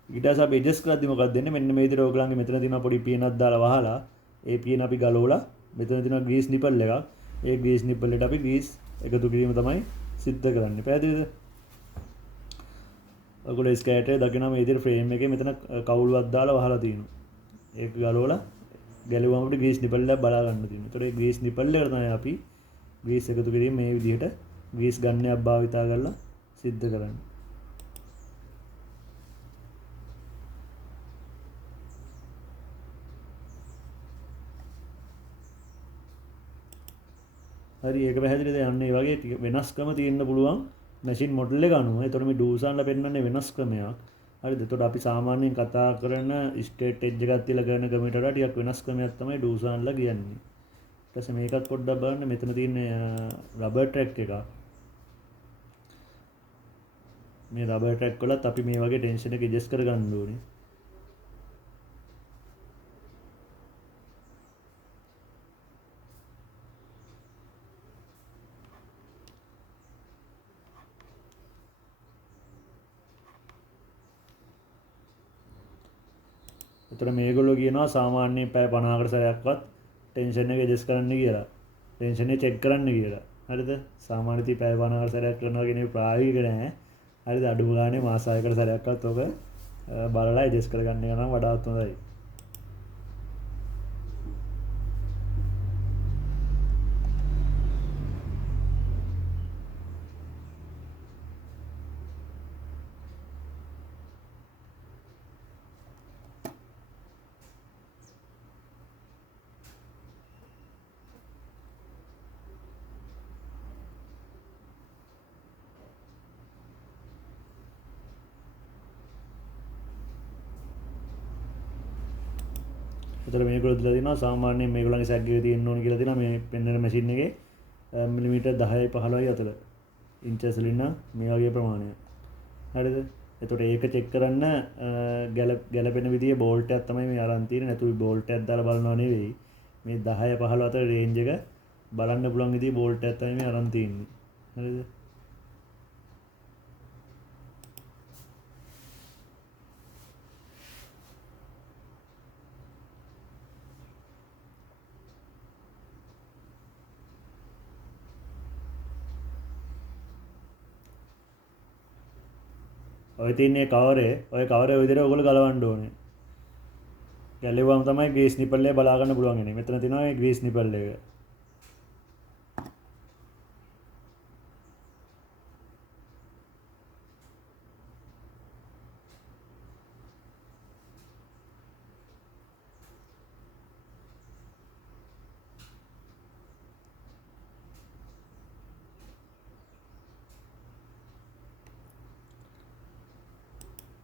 ඊට පස්සේ අපි ඇඩ්ජස්ට් කරද්දි මොකක්ද දෙන්නේ? මෙන්න මේ විදිහට ඔයගලන්ගේ මෙතන තියෙන පොඩි පියනක් දාලා වහලා ඒ පියන අපි ගලවලා මෙතන තියෙන ග්‍රීස් නිපල් එකක් ඒ ග්‍රීස් නිපල් එකට අපි ග්‍රීස් එකතු කිරීම තමයි සිද්ධ කරන්නේ. පැහැදිලිද? ඔයගොල්ලෝ ස්කෑටර් දකිනවා මේ විදිහට ෆ්‍රේම් එකේ මෙතන කවුළුවක් දාලා වහලා තියෙනවා. ඒක ගලවලා ගැලුවම අපිට ග්‍රීස් නිපල් එකක් බලා ගන්න තියෙනවා. ඒතකොට ඒ ග්‍රීස් නිපල් එකට තමයි අපි ග්‍රීස් එකතු කිරීම මේ විදිහට ග්‍රීස් ගන්නයක් භාවිතා කරලා සිද්ධ කරන්නේ. හරි ඒක පැහැදිලිද? යන්න ඒ වගේ ටික වෙනස්කම තියෙන්න පුළුවන් මැෂින් මොඩල් එක අනුව. එතකොට මේ ඩූසන්ලා පෙන්වන්නේ වෙනස් ක්‍රමයක්. හරිද? එතකොට අපි සාමාන්‍යයෙන් කතා කරන ස්ටේට් එජ් එකක් තියලා කරන කමිටරට ටිකක් වෙනස් ක්‍රමයක් තමයි ඩූසන්ලා කියන්නේ. ඊට පස්සේ මේකත් පොඩ්ඩක් බලන්න මෙතන තියෙන රබර් ට්‍රැක් එකක්. මේ රබර් ට්‍රැක් වලත් අපි මේ වගේ ටෙන්ෂන් එක ඇඩ්ජස්ට් කරගන්න ඕනේ. එතකොට මේගොල්ලෝ කියනවා සාමාන්‍යයෙන් පැය 50කට සැරයක්වත් ටෙන්ෂන් එක ඇඩ්ජස්ට් කරන්න කියලා. ටෙන්ෂන් එක චෙක් කරන්න කියලා. හරිද? සාමාන්‍යයෙන් පැය 50කට සැරයක් කරනවා කියන එක ප්‍රායෝගික නෑ. හරිද? අඩුම ගානේ මාස 6කට සැරයක්වත් ඔබ බලලා ඇඩ්ජස්ට් කරගන්න එක නම් වඩාත් හොඳයි. එතකොට මේගොල්ලෝ දීලා තියෙනවා සාමාන්‍යයෙන් මේගොල්ලන්ගේ සැග් එක තියෙන්න ඕන කියලා තියෙනවා මේ පෙන්වන මැෂින් එකේ මිලිමීටර් 10යි 15යි අතර ඉන්චස් වලින් නම් මේ වගේ ප්‍රමාණයක්. හරිද? එතකොට ඒක චෙක් කරන්න ගැලපෙන විදිහේ බෝල්ට් එකක් තමයි මේ අරන් තියෙන්නේ. නැතු බෝල්ට් එකක් දාලා බලනවා නෙවෙයි. මේ 10 15 අතර රේන්ජ් එක බලන්න පුළුවන් විදිහේ බෝල්ට් එකක් තමයි මේ අරන් තියෙන්නේ. හරිද? ඔය තියන්නේ කවරේ ඔය කවරේ ඔය විදිහට ඔයගොල්ලෝ ගලවන්න ඕනේ. ගැලෙවුවම තමයි ග්‍රීස් නිපල් එක බලා ගන්න පුළුවන් වෙන්නේ. මෙතන තියෙනවා මේ ග්‍රීස් නිපල් එක.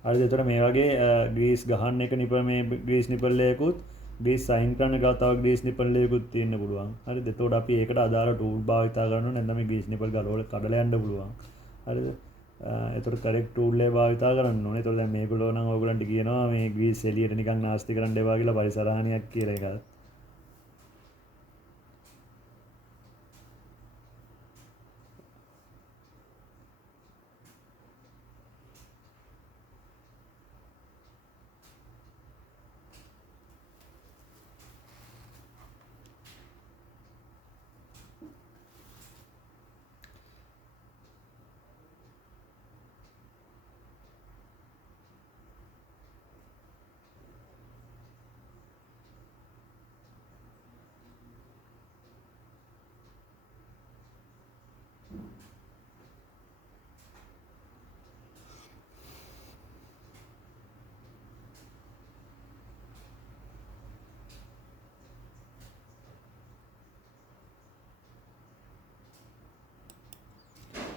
හරිද? එතකොට මේ වගේ ග්‍රීස් ගහන්න එක නිපල් මේ ග්‍රීස් නිපල් එකකුත් ග්‍රීස් සයින් කරන්න එක තව ග්‍රීස් නිපල් එකකුත් තියෙන්න පුළුවන්. හරිද? එතකොට අපි ඒකට අදාළ ටූල් භාවිතා කරනවා නැත්නම් මේ ග්‍රීස් නිපල් ගලවල කඩලා යන්න පුළුවන්. හරිද? එතකොට කරෙක්ට් ටූල් එක භාවිතා කරන්න ඕනේ. එතකොට දැන් මේගොල්ලෝ නම් ඔයගොල්ලන්ට කියනවා මේ ග්‍රීස් එළියට නිකන් නාස්ති කරන්න එපා කියලා පරිසරහානියක් කියලා එකක්.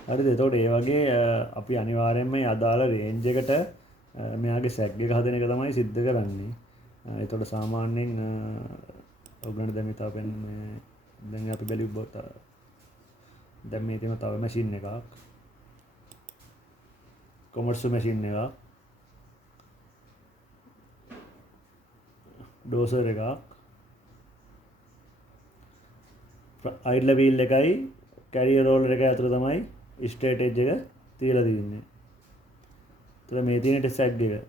හරිද? එතකොට ඒ වගේ අපි අනිවාර්යයෙන්ම මේ අදාළ රේන්ජ් එකට මෙයාගේ සැග් එක හදන එක තමයි සිද්ධ කරන්නේ. එතකොට සාමාන්‍යයෙන් ඔයගොල්ලන්ට දැන් මේ තව පෙන්නේ දැන් අපි බැලුවොත් දැන් මේ තියෙන තව මැෂින් එකක් කොමර්ස් මැෂින් එකක් ඩෝසර් එකක් අයිඩ්ල වීල් එකයි කැරියර් රෝලර් එක අතර තමයි ස්ට්‍රේට් එජ් එක තියලා තියෙන්නේ. එතකොට මේ තියෙන සැග් එක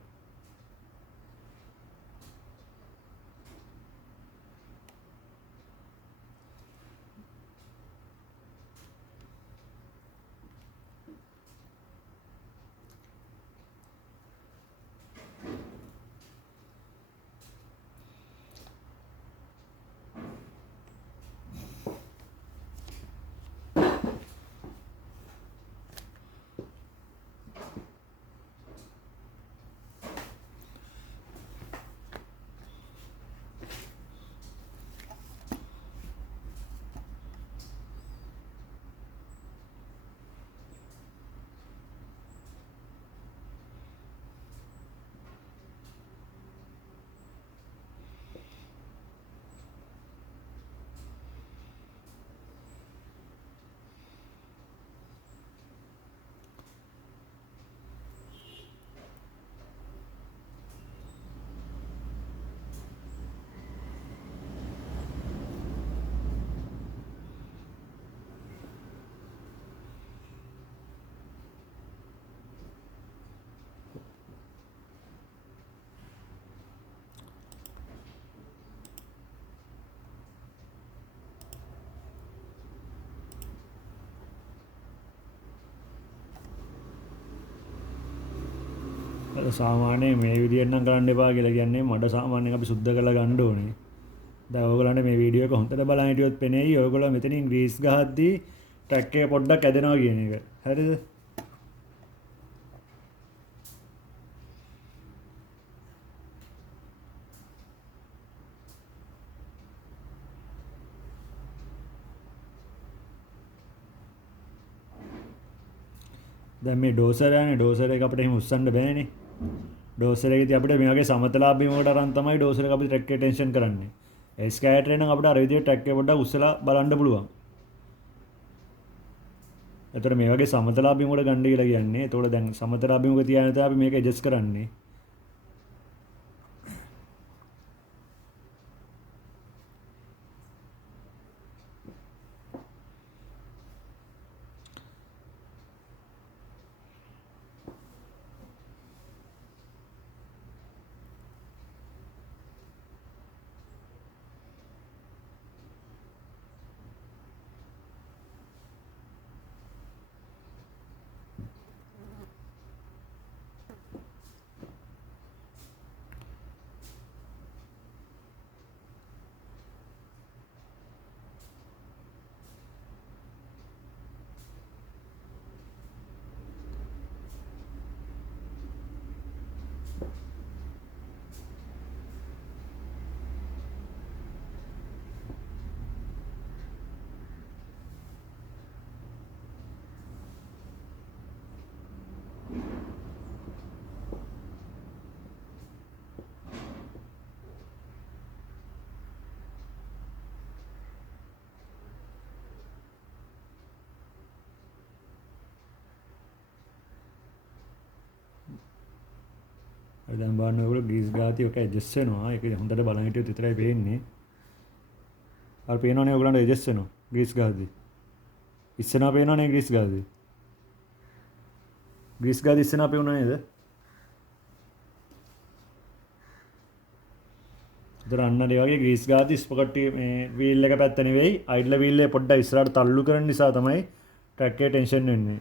සාමාන්‍යයෙන් මේ විදිහෙන් නම් කරන්න එපා කියලා කියන්නේ මඩ සාමාන්‍යයෙන් අපි සුද්ධ කරලා ගන්න ඕනේ. දැන් ඔයගොල්ලන්ට මේ වීඩියෝ එක හොඳට බලන් හිටියොත් පෙනෙයි ඔයගොල්ලෝ මෙතනින් ග්‍රීස් ගහද්දී ට්‍රැක් එක පොඩ්ඩක් ඇදෙනවා කියන එක. හරිද? දැන් මේ ඩෝසර් යන්නේ ඩෝසර් එක අපිට එහෙම උස්සන්න බෑනේ. ඩෝසර් එකේදී අපිට මේ වගේ සමතලා බිමකට අරන් තමයි ඩෝසර් එක අපි ට්‍රැක් එක ටෙන්ෂන් කරන්නේ. ඒ ස්කෑටර් එක නම් අපිට අර විදිහට ට්‍රැක් එක පොඩ්ඩක් උස්සලා බලන්න පුළුවන්. එතකොට මේ වගේ සමතලා බිමකට ගන්න කියලා කියන්නේ. එතකොට දැන් සමතලා බිමක තියාගෙන තමයි අපි මේක ඇඩ්ජස්ට් කරන්නේ. හරි දැන් බලන්න ඔයගොල්ලෝ ග්‍රීස් ගාතිය ඔක ඇඩ්ජස්ට් වෙනවා. ඒක හොඳට බලන් හිටියොත් විතරයි පේන්නේ. අර පේනවනේ ඔයගොල්ලන්ට ඇඩ්ජස්ට් වෙනවා ග්‍රීස් ගාතිය. ඉස්සෙනා පේනවනේ ග්‍රීස් ගාතිය. ග්‍රීස් ගාතිය ඉස්සෙනා පේුණා නේද? ඒතර අන්න ඒ වගේ ග්‍රීස් ගාතිය ස්පොකට් මේ වීල් එක පැත්ත නෙවෙයි අයිඩල් වීල් එක පොඩ්ඩක් ඉස්සරහට තල්ලු කරන නිසා තමයි ට්‍රැක් එකේ ටෙන්ෂන් වෙන්නේ.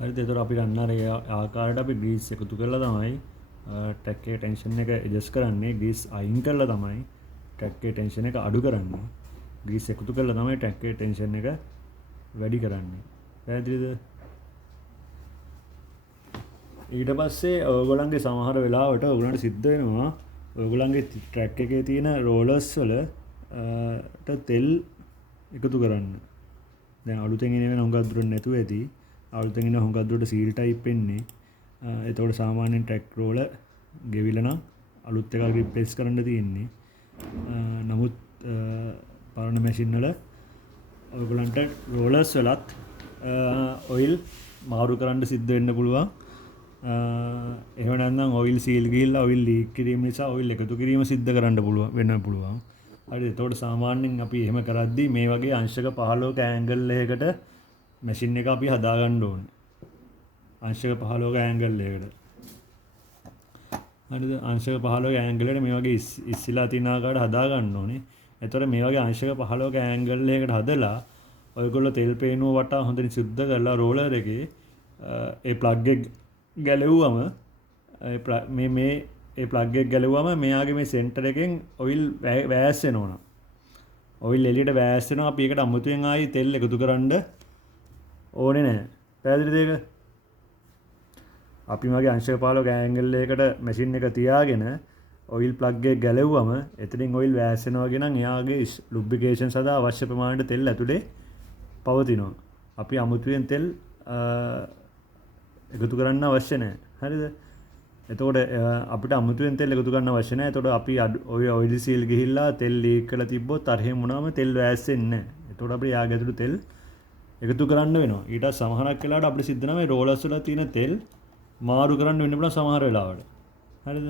හරිද? ඒතර අපි ගන්න අර ආකාරයට අපි ග්‍රීස් එකතු කරලා තමයි ට්‍රැක් එකේ ටෙන්ෂන් එක ඇඩ්ජස්ට් කරන්නේ. ග්‍රීස් අයින් කරලා තමයි ට්‍රැක් එකේ ටෙන්ෂන් එක අඩු කරන්නේ. ග්‍රීස් එකතු කරලා තමයි ට්‍රැක් එකේ ටෙන්ෂන් එක වැඩි කරන්නේ. පැහැදිලිද? ඊට පස්සේ ඔයගොල්ලන්ගේ සමහර වෙලාවට ඔයගොල්ලන්ට සිද්ධ වෙනවා ඔයගොල්ලන්ගේ ට්‍රැක් එකේ තියෙන රෝලර්ස් වලට තෙල් එකතු කරන්න. දැන් අලුතෙන් එන හොඟක් දුරට නැතුව ඇති. අලුතෙන් එන හොඟක් දුරට සීල් ටයිප් එන්නේ. එතකොට සාමාන්‍යයෙන් ට්‍රැක් රෝලර් ගෙවිලා නම් අලුත් එකක් රිප්ලේස් කරන්න තියෙන්නේ. නමුත් පරණ මැෂින් වල ඔයගොල්ලන්ට රෝලර්ස් වලත් ඔයිල් මාරු කරන්න සිද්ධ වෙන්න පුළුවන්. එහෙම නැත්නම් ඔයිල් සීල් ගිහිල්ලා ඔයිල් ලීක් කිරීම නිසා ඔයිල් එකතු කිරීම සිද්ධ කරන්න පුළුවන් වෙන්න පුළුවන්. හරිද? එතකොට සාමාන්‍යයෙන් අපි එහෙම කරද්දී මේ වගේ අංශක 15ක ඇන්ගල් එකකට මැෂින් එක අපි හදා ගන්න ඕනේ. අංශක 15ක ඇන්ගල් එකකට. හරිද? අංශක 15ක ඇන්ගල් එකට මේ වගේ ඉස්සිලා තියෙන ආකාරයට හදා ගන්න ඕනේ. එතකොට මේ වගේ අංශක 15ක ඇන්ගල් එකකට හදලා ඔයගොල්ලෝ තෙල් පේනුව වටා හොඳින් සුද්ධ කරලා රෝලර් එකේ ඒ ප්ලග් එක ගැලෙව්වම මේ ප්ලග් එක ගැලෙව්වම මෙයාගේ මේ සෙන්ටර් එකෙන් ඔයිල් වෑස් වෙනවා. ඔයිල් එළියට වෑස් වෙනවා. අපි ඒකට අමුතුවෙන් ආයි තෙල් එකතු කරන්න ඕනේ නැහැ. පැහැදිලිද ඒක? අපි මගේ අංශක 15ක ඇන්ගල් එකකට මැෂින් එක තියාගෙන ඔයිල් ප්ලග් එක ගැලෙව්වම එතනින් ඔයිල් වෑස් වෙනවා කියනනම් එයාගේ ලුබ්‍රිකේෂන් සඳහා අවශ්‍ය ප්‍රමාණයට තෙල් ඇතුලේ පවතිනවා. අපි අමුතුවෙන් තෙල් එකතු කරන්න අවශ්‍ය නැහැ. හරිද? එතකොට අපිට අමුතුවෙන් තෙල් එකතු කරන්න අවශ්‍ය නැහැ. එතකොට අපි ඔය ඔයිල් සීල් ගිහිල්ලා තෙල් ලීක් කරලා තිබ්බොත් අර එහෙම වුණාම තෙල් වෑස් වෙන්නේ නැහැ. එතකොට අපිට යාගේ ඇතුළේ තෙල් එකතු කරන්න වෙනවා. ඊට සමහරක් වෙලාවට අපිට සිද්ධ වෙනවා මේ රෝලර්ස් වල තියෙන තෙල් මාරු කරන්න වෙන්න පුළුවන් සමහර වෙලාවට. හරිද?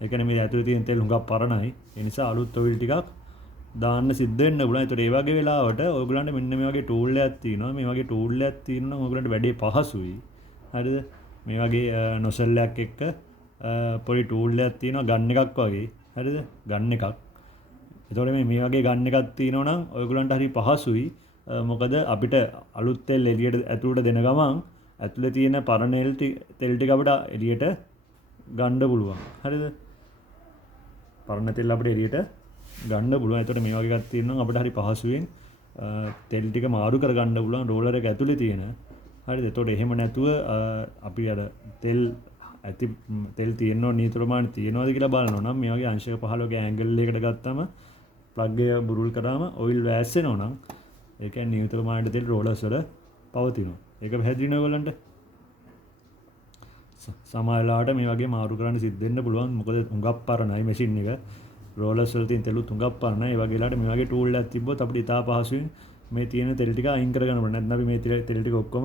ඒ කියන්නේ මේ ඇතුලේ තියෙන තෙල් හුඟක් පරණයි. ඒ නිසා අලුත් ඔයිල් ටිකක් දාන්න සිද්ධ වෙන්න පුළුවන්. ඒතකොට ඒ වගේ වෙලාවට ඔයගලන්ට මෙන්න මේ වගේ ටූල් එකක් තියෙනවා. මේ වගේ ටූල් එකක් තියෙනවා නම් ඔයගලන්ට වැඩේ පහසුයි. හරිද? මේ වගේ නොසල් එකක් එක්ක පොඩි ටූල් එකක් තියෙනවා ගන් එකක් වගේ. හරිද? ගන් එකක්. ඒතකොට මේ වගේ ගන් එකක් තියෙනවා නම් ඔයගලන්ට හරි පහසුයි. මොකද අපිට අලුත් තෙල් එළියට ඇතුළට දෙන ගමන් ඇතුලේ තියෙන පරණ තෙල් ටික අපිට එළියට ගන්න පුළුවන්. හරිද? පරණ තෙල් අපිට එළියට ගන්න පුළුවන්. ඒතකොට මේ වගේ එකක් තියෙනවා අපිට හරි පහසුවෙන් තෙල් ටික මාරු කර ගන්න පුළුවන් රෝලර් එක ඇතුලේ තියෙන. හරිද? ඒතකොට එහෙම නැතුව අපි අර තෙල් තියෙනව නීති ප්‍රමාණය තියෙනවද කියලා බලනවා නම් මේ වගේ අංශක 15ක ඇන්ගල් එකකට ගත්තම ප්ලග් එක බුරුල් කරාම ඔයිල් වෑස් වෙනවා නම් ඒ කියන්නේ නීති ප්‍රමාණයට තෙල් රෝලර්ස් වල පවතිනවා. ඒක පැහැදිලි නේද ඔයගලන්ට? සමහරවිට මේ වගේ මාරු කරන්න සිද්ධ වෙන්න පුළුවන්. මොකද හුඟක් පරණයි මැෂින් එක. රෝලර්ස් වල තියෙන තෙලුත් හුඟක් පරණයි. ඒ වගේ වෙලාවට මේ වගේ ටූල් එකක් තිබ්බොත් අපිට ඉතා පහසුවෙන් මේ තියෙන තෙල් ටික අයින් කරගන්න පුළුවන්. නැත්නම් අපි මේ තෙල් ටික ඔක්කොම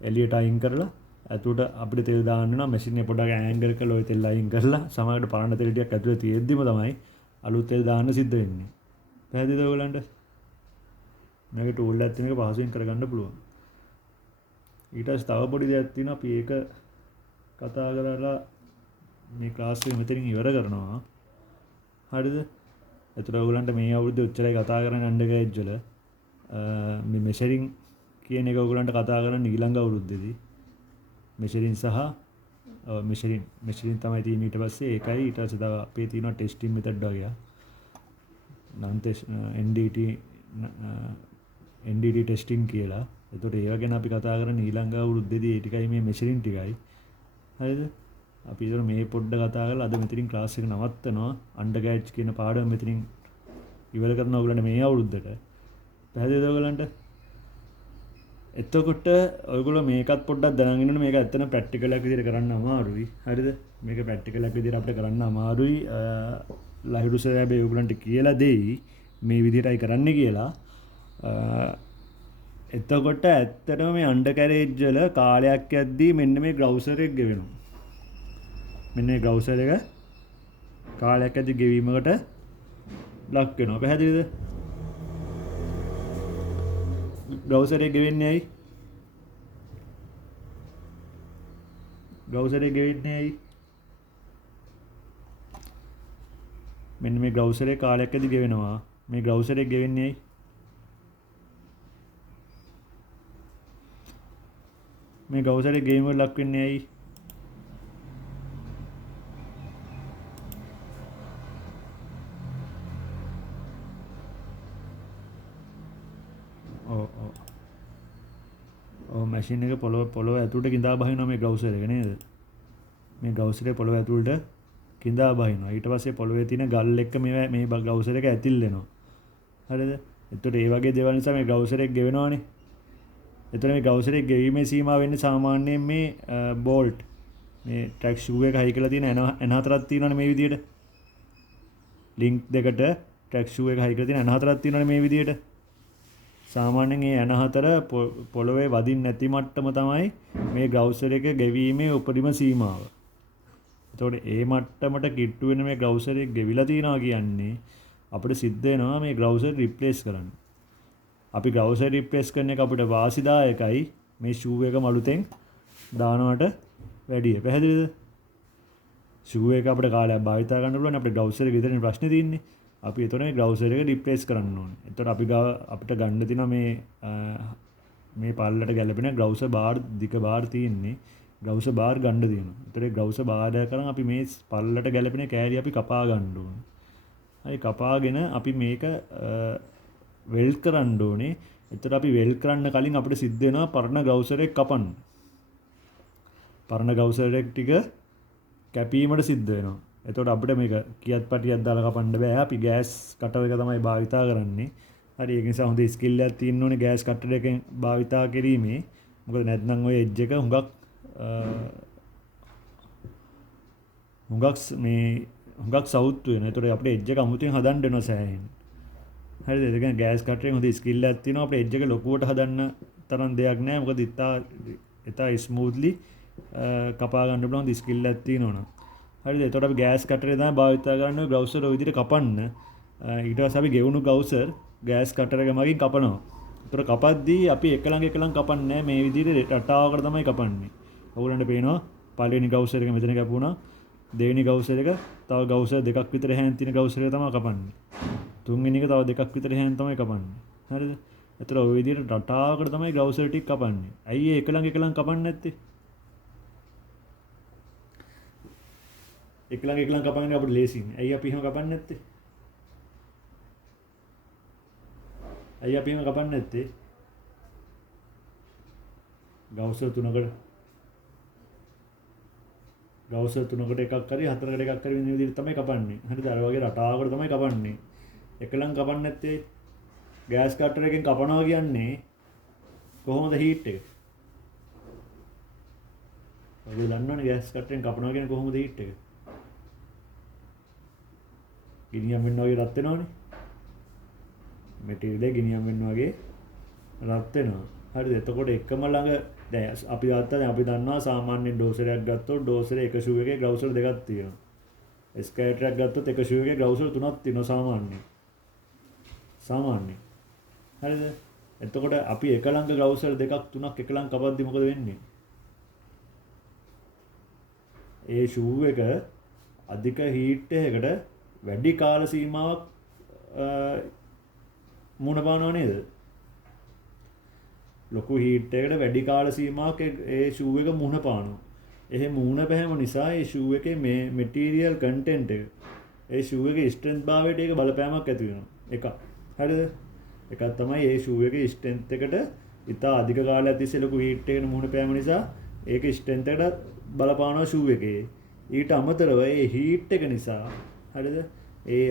එළියට අයින් කරලා ඇතුළට අපිට තෙල් දාන්න වෙනවා. මැෂින් එක පොඩ්ඩක් ඇන්ගල් කරලා ওই තෙල් අයින් කරලා සමහරකට පරණ තෙල් ටිකක් ඇතුලේ තියෙද්දිම තමයි අලුත් තෙල් දාන්න සිද්ධ වෙන්නේ. පැහැදිලිද ඔයගලන්ට? මේක ටූල් එකක් තියෙන එක පහසුවෙන් කරගන්න පුළුවන්. ඊට පස්සේ තව පොඩි දෙයක් තියෙනවා. අපි ඒක කතා කරලා මේ ක්ලාස් එක මෙතනින් ඉවර කරනවා. හරිද? එතකොට ඔයගලන්ට මේ අවුරුද්දේ උච්චරයි කතා කරන්න අන්ඩර්ග්‍රෑජ් වල මේ මෙෂරින් කියන එක ඔයගලන්ට කතා කරන්න ඊළඟ අවුරුද්දේදී මෙෂරින් සහ මෙෂරින් තමයි තියෙන්නේ. ඊට පස්සේ ඒකයි ඊට පස්සේ තව අපේ තියෙනවා ටෙස්ටිං මෙතඩ් වගේ නම් NDT ටෙස්ටිං කියලා. එතකොට ඒව ගැන අපි කතා කරන්නේ ඊළඟ අවුරුද්දේදී. ඒ ටිකයි මේ මෙෂරින් ටිකයි. හරිද? අපි ඒතර මේ පොඩ්ඩ කතා කරලා අද මෙතනින් ක්ලාස් එක නවත්තනවා. අන්ඩර්ග්‍රෑජ් කියන පාඩම මෙතනින් ඉවර කරනවා ඔයගලන්ට මේ අවුරුද්දට. පැහැදිලිද ඔයගලන්ට? එතකොට ඔයගොල්ලෝ මේකත් පොඩ්ඩක් දැනගෙන ඉන්න. මේක ඇත්තටම ප්‍රැක්ටිකල් එකක් විදිහට කරන්න අමාරුයි. හරිද? මේක ප්‍රැක්ටිකල් එකක් විදිහට අපිට කරන්න අමාරුයි. ලහිරු සර් හැබැයි ඔයගලන්ට කියලා දෙයි මේ විදිහටයි කරන්න කියලා. එතකොට ඇත්තටම මේ අන්ඩර්කැරේජ් වල කාලයක් යද්දී මෙන්න මේ බ්‍රවුසර් එක ගෙවෙනවා. මෙන්න මේ බ්‍රවුසර් එක කාලයක් යද්දී ගෙවීමකට ලක් වෙනවා. පැහැදිලිද? බ්‍රවුසර් එක ගෙවෙන්නේ ඇයි? බ්‍රවුසර් එක ගෙවෙන්නේ ඇයි? මෙන්න මේ බ්‍රවුසර් එක කාලයක් යද්දී ගෙවෙනවා. මේ බ්‍රවුසර් එක ගෙවෙන්නේ ඇයි? මේ බ්‍රවුසර් එක ගේම් වල ලක් වෙන්නේ ඇයි? මැෂින් එක පොළොව ඇතුළට කිඳා බහිනවා මේ බ්‍රවුසර් එක නේද? මේ බ්‍රවුසර් එක පොළොව ඇතුළට කිඳා බහිනවා. ඊට පස්සේ පොළොවේ තියෙන ගල් එක්ක මේ බ්‍රවුසර් එක ඇතිල් වෙනවා. හරිද? එතකොට ඒ වගේ දේවල් නිසා මේ බ්‍රවුසර් එක ගෙවෙනවනේ. එතකොට මේ බ්‍රවුසර් එක ගෙවීමේ සීමාව වෙන්නේ සාමාන්‍යයෙන් මේ බෝල්ට් මේ ට්‍රැක් ෂූ එක හයි කරලා තියෙන එන හතරක් තියෙනවනේ මේ විදියට. ලින්ක් දෙකට ට්‍රැක් ෂූ එක හයි කරලා තියෙන එන හතරක් තියෙනවනේ මේ විදියට. සාමාන්‍යයෙන් මේ එන හතර පොළොවේ වදින්න නැති මට්ටම තමයි මේ බ්‍රවුසර් එක ගෙවීමේ උපරිම සීමාව. එතකොට ඒ මට්ටමට කිට්ටු වෙන මේ බ්‍රවුසර් එක ගෙවිලා තියෙනවා කියන්නේ අපිට සිද්ධ වෙනවා මේ බ්‍රවුසර් රිප්ලේස් කරන්න. අපි බ්‍රවුසර් රිප්ලේස් කරන එක අපිට වාසිදායකයි මේ ෂූ එක මලුතෙන් දානවට වැඩිය. පැහැදිලිද? ෂූ එක අපිට කාලයක් භාවිතා කරන්න පුළුවන්. අපේ බ්‍රවුසර් එක විතරනේ ප්‍රශ්නේ තියෙන්නේ. අපි එතකොට මේ බ්‍රවුසර් එක රිප්ලේස් කරන්න ඕනේ. එතකොට අපි අපිට ගන්න තියෙනවා මේ පල්ලට ගැලපෙන බ්‍රවුසර් බාර් දිග බාර් තියෙන්නේ. බ්‍රවුසර් බාර් ගන්න තියෙනවා. එතකොට ඒ බ්‍රවුසර් බාර් කරන් අපි මේ පල්ලට ගැලපෙන කෑලි අපි කපා ගන්න ඕනේ. හරි කපාගෙන අපි මේක වෙල්ඩ් කරන්න ඕනේ. එතකොට අපි වෙල්ඩ් කරන්න කලින් අපිට සිද්ධ වෙනවා පරණ බ්‍රවුසර් එක කපන්න. පරණ බ්‍රවුසර් එක ටික කැපීමට සිද්ධ වෙනවා. එතකොට අපිට මේක කියත් පටියක් දාලා කපන්න බෑ. අපි ගෑස් කටර් එක තමයි භාවිතා කරන්නේ. හරි ඒක නිසා හොඳ ස්කිල් එකක් තියෙන්න ඕනේ ගෑස් කටර් එකෙන් භාවිතා කිරීමේ. මොකද නැත්නම් ඔය එජ් එක හුඟක් සවුත් වෙනවා. එතකොට අපිට එජ් එක අමුතුවෙන් හදන්න වෙනවා සෑහෙන්න. හරිද? ඒ කියන්නේ ගෑස් කටර් එකෙන් හොඳ ස්කිල් එකක් තියෙනවා. අපිට එජ් එක ලොකුවට හදන්න තරම් දෙයක් නෑ. මොකද ඉතා ස්මූත්ලි කපා ගන්න පුළුවන් ස්කිල් එකක් තියෙනවනේ. හරිද? එතකොට අපි ගෑස් කටරේ තමයි භාවිතා කරන්නේ බ්‍රවුසර් ඔය විදිහට කපන්න. ඊට පස්සේ අපි ගෙවුණු බ්‍රවුසර් ගෑස් කටර එක මගින් කපනවා. එතකොට කපද්දී අපි එක ළඟ කපන්නේ නැහැ. මේ විදිහට රටාවකට තමයි කපන්නේ. ඔයගොල්ලන්ට පේනවා පළවෙනි බ්‍රවුසර් එක මෙතන කැපුණා. දෙවෙනි බ්‍රවුසර් එක තව බ්‍රවුසර් දෙකක් විතර හැන් තියෙන බ්‍රවුසර් එක තමයි කපන්නේ. තුන්වෙනි එක තව දෙකක් විතර හැන් තමයි කපන්නේ. හරිද? එතකොට ඔය විදිහට රටාවකට තමයි බ්‍රවුසර් ටික කපන්නේ. ඇයි එක ළඟ කපන්නේ නැත්තේ? එක ළඟ කපන්නේ අපිට ලේසියිනේ. ඇයි අපි එහෙම කපන්නේ නැත්තේ? ඇයි අපි එහෙම කපන්නේ නැත්තේ? බ්‍රවුසර් තුනකට එකක් හරි හතරකට එකක් හරි වෙන විදිහට තමයි කපන්නේ. හරිද? අර වගේ රටාවකට තමයි කපන්නේ. එක ළඟ කපන්නේ නැත්තේ ගෑස් කටර් එකෙන් කපනවා කියන්නේ කොහොමද හීට් එක? ඔයගොල්ලෝ දන්නවනේ ගෑස් කටරෙන් කපනවා කියන්නේ කොහොමද හීට් එක? ගිනියම් වෙන්න වගේ රත් වෙනවනේ. මෙටීරියල් එක ගිනියම් වෙන්න වගේ රත් වෙනවා. හරිද? එතකොට එකම ළඟ දැන් අපි ගත්තා දැන් අපි දන්නවා සාමාන්‍යයෙන් ඩෝසරයක් ගත්තොත් ඩෝසරේ එක ෂූ එකේ ග්ලව්සර් දෙකක් තියෙනවා. ස්කේටරයක් ගත්තොත් එක ෂූ එකේ ග්ලව්සර් තුනක් තියෙනවා සාමාන්‍යයෙන්. සාමාන්‍යයෙන්. හරිද? එතකොට අපි එක ළඟ ග්ලව්සර් දෙකක් තුනක් එක ළඟ කපද්දි මොකද වෙන්නේ? ඒ ෂූ එක අධික හීට් එකකට වැඩි කාල සීමාවක් මුණ පානවා නේද? ලොකු හීට් එකකට වැඩි කාල සීමාවක් ඒ ෂූ එක මුණ පානවා. එහෙම මුණ පැහැම නිසා ඒ ෂූ එකේ මේ මෙටීරියල් කන්ටෙන්ට් එක ඒ ෂූ එකේ ස්ට්‍රෙන්ත් භාවයට ඒක බලපෑමක් ඇති වෙනවා. එකක්. හරිද? එකක් තමයි ඒ ෂූ එකේ ස්ට්‍රෙන්ත් එකට ඉතා අධික කාලයක් තිස්සේ ලොකු හීට් එකකට මුණ පෑම නිසා ඒකේ ස්ට්‍රෙන්ත් එකට බලපානවා ෂූ එකේ. ඊට අමතරව ඒ හීට් එක නිසා හරිද? ඒ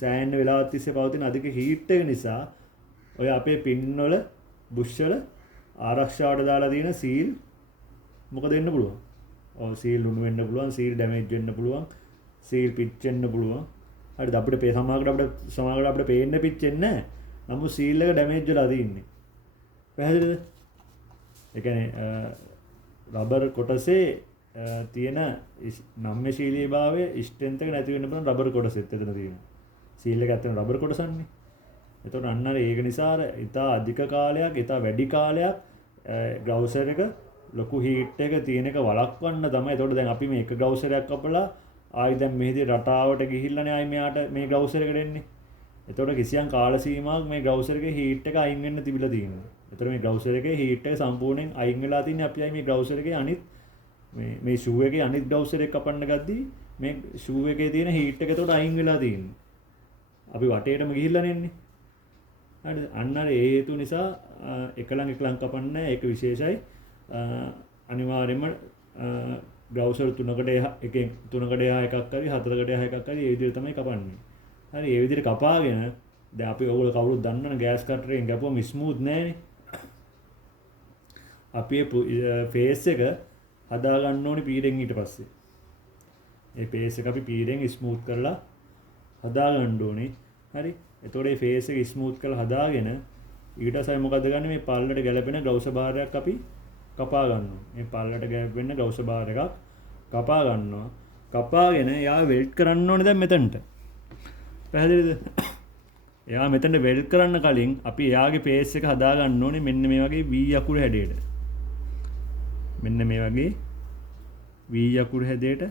සෑහෙන වෙලාවක් තිස්සේ පවතින අධික හීට් එක නිසා ඔය අපේ පින් වල බුෂ් වල ආරක්ෂාවට දාලා තියෙන සීල් මොකද වෙන්න පුළුවන්? ඔව් සීල් උණු වෙන්න පුළුවන්, සීල් ඩැමේජ් වෙන්න පුළුවන්, සීල් පිච් වෙන්න පුළුවන්. හරිද? අපිට සමහරකට අපිට පේන්න පිච්චෙන්නේ නැහැ. නමුත් සීල් එක ඩැමේජ් වෙලා තියෙන්නේ. පැහැදිලිද? ඒ කියන්නේ රබර් කොටසේ තියෙන නම්‍යශීලීභාවය ස්ට්‍රෙන්ත් එක නැති වෙන්න පුළුවන් රබර් කොටසෙත් එතන තියෙනවා. සීල් එක ඇත්තටම රබර් කොටසන්නේ. එතකොට අන්න අර ඒක නිසා ඉතා අධික කාලයක්, ඉතා වැඩි කාලයක් ග්ලව්සර් එක ලොකු හීට් එක තියෙන එක වළක්වන්න තමයි. එතකොට දැන් අපි මේ එක ග්ලව්සරයක් කපලා ආයි දැන් මෙහෙදී රටාවට ගිහිල්ලානේ ආයි මෙයාට මේ ග්ලව්සර් එකට එන්නේ. එතකොට කිසියම් කාල සීමාවක් මේ ග්ලව්සර් එකේ හීට් එක අයින් වෙන්න තිබිලා තියෙනවා. එතකොට මේ ග්ලව්සර් එකේ හීට් එක සම්පූර්ණයෙන් අයින් වෙලා තින්නේ අපි ආයි මේ ග්ලව්සර් එකේ අනිත් මේ ෂූ එකේ අනිත් ග්ලව්සර් එක කපන්න ගද්දී මේ ෂූ එකේ තියෙන හීට් එක එතකොට අයින් වෙලා තියෙන්නේ. අපි වටේටම ගිහිල්ලානේ එන්නේ. හරිද? අන්න අර ඒ හේතු නිසා එක ළඟ කපන්න ඒක විශේෂයි. අනිවාර්යයෙන්ම ග්ලව්සර් තුනකට එකෙන් තුනකට එහා එකක් හරි හතරකට එහා එකක් හරි ඒ විදිහට තමයි කපන්නේ. හරි ඒ විදිහට කපාගෙන දැන් අපි ඔයගොල්ලෝ කවුරුත් දන්නවනේ ගෑස් කටරයෙන් කැපුවම ස්මූත් නෑනේ. අපි ෆේස් එක හදා ගන්න ඕනේ පීරෙන් ඊට පස්සේ. ඒ ෆේස් එක අපි පීරෙන් ස්මූත් කරලා හදා ගන්න ඕනේ. හරි. එතකොට මේ ෆේස් එක ස්මූත් කරලා හදාගෙන ඊට පස්සේ මොකද ගන්නේ මේ පල්ලට ගැලපෙන ග්ලව්ස් බාරයක් අපි කපා ගන්නවා. මේ පල්ලට ගැලපෙන ග්ලව්ස් බාර එකක් කපා ගන්නවා. කපාගෙන යා වෙල්ඩ් කරන්න ඕනේ දැන් මෙතනට. පැහැදිලිද? එයා මෙතනට වෙල්ඩ් කරන්න කලින් අපි එයාගේ ෆේස් එක හදා ගන්න ඕනේ මෙන්න මේ වගේ V අකුර හැඩයට. මෙන්න මේ වගේ V අකුර හැඩයට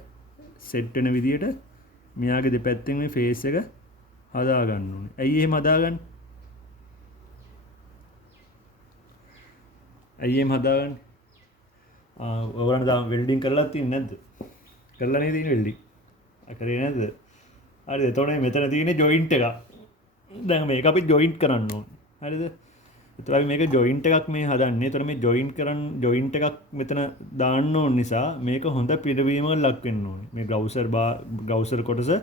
සෙට් වෙන විදියට මෙයාගේ දෙපැත්තෙන් මේ ෆේස් එක හදා ගන්න ඕනේ. ඇයි එහෙම හදාගන්නේ? ඇයි එහෙම හදාගන්නේ? ඔයගොල්ලන් දැන් වෙල්ඩින් කරලා තියෙන්නේ නැද්ද? කරලා නේ තියෙන්නේ වෙල්ඩින්. කරේ නැද්ද? හරිද? එතකොට මෙතන තියෙන්නේ ජොයින්ට් එකක්. දැන් මේක අපි ජොයින්ට් කරන්න ඕනේ. හරිද? එතකොට අපි මේක ජොයින්ට් එකක් මේ හදන්නේ. එතකොට මේ ජොයින්ට් එකක් මෙතන දාන්න ඕන නිසා මේක හොඳ පිරවීමකට ලක් වෙන්න ඕනේ. මේ ග්ලව්සර් කොටස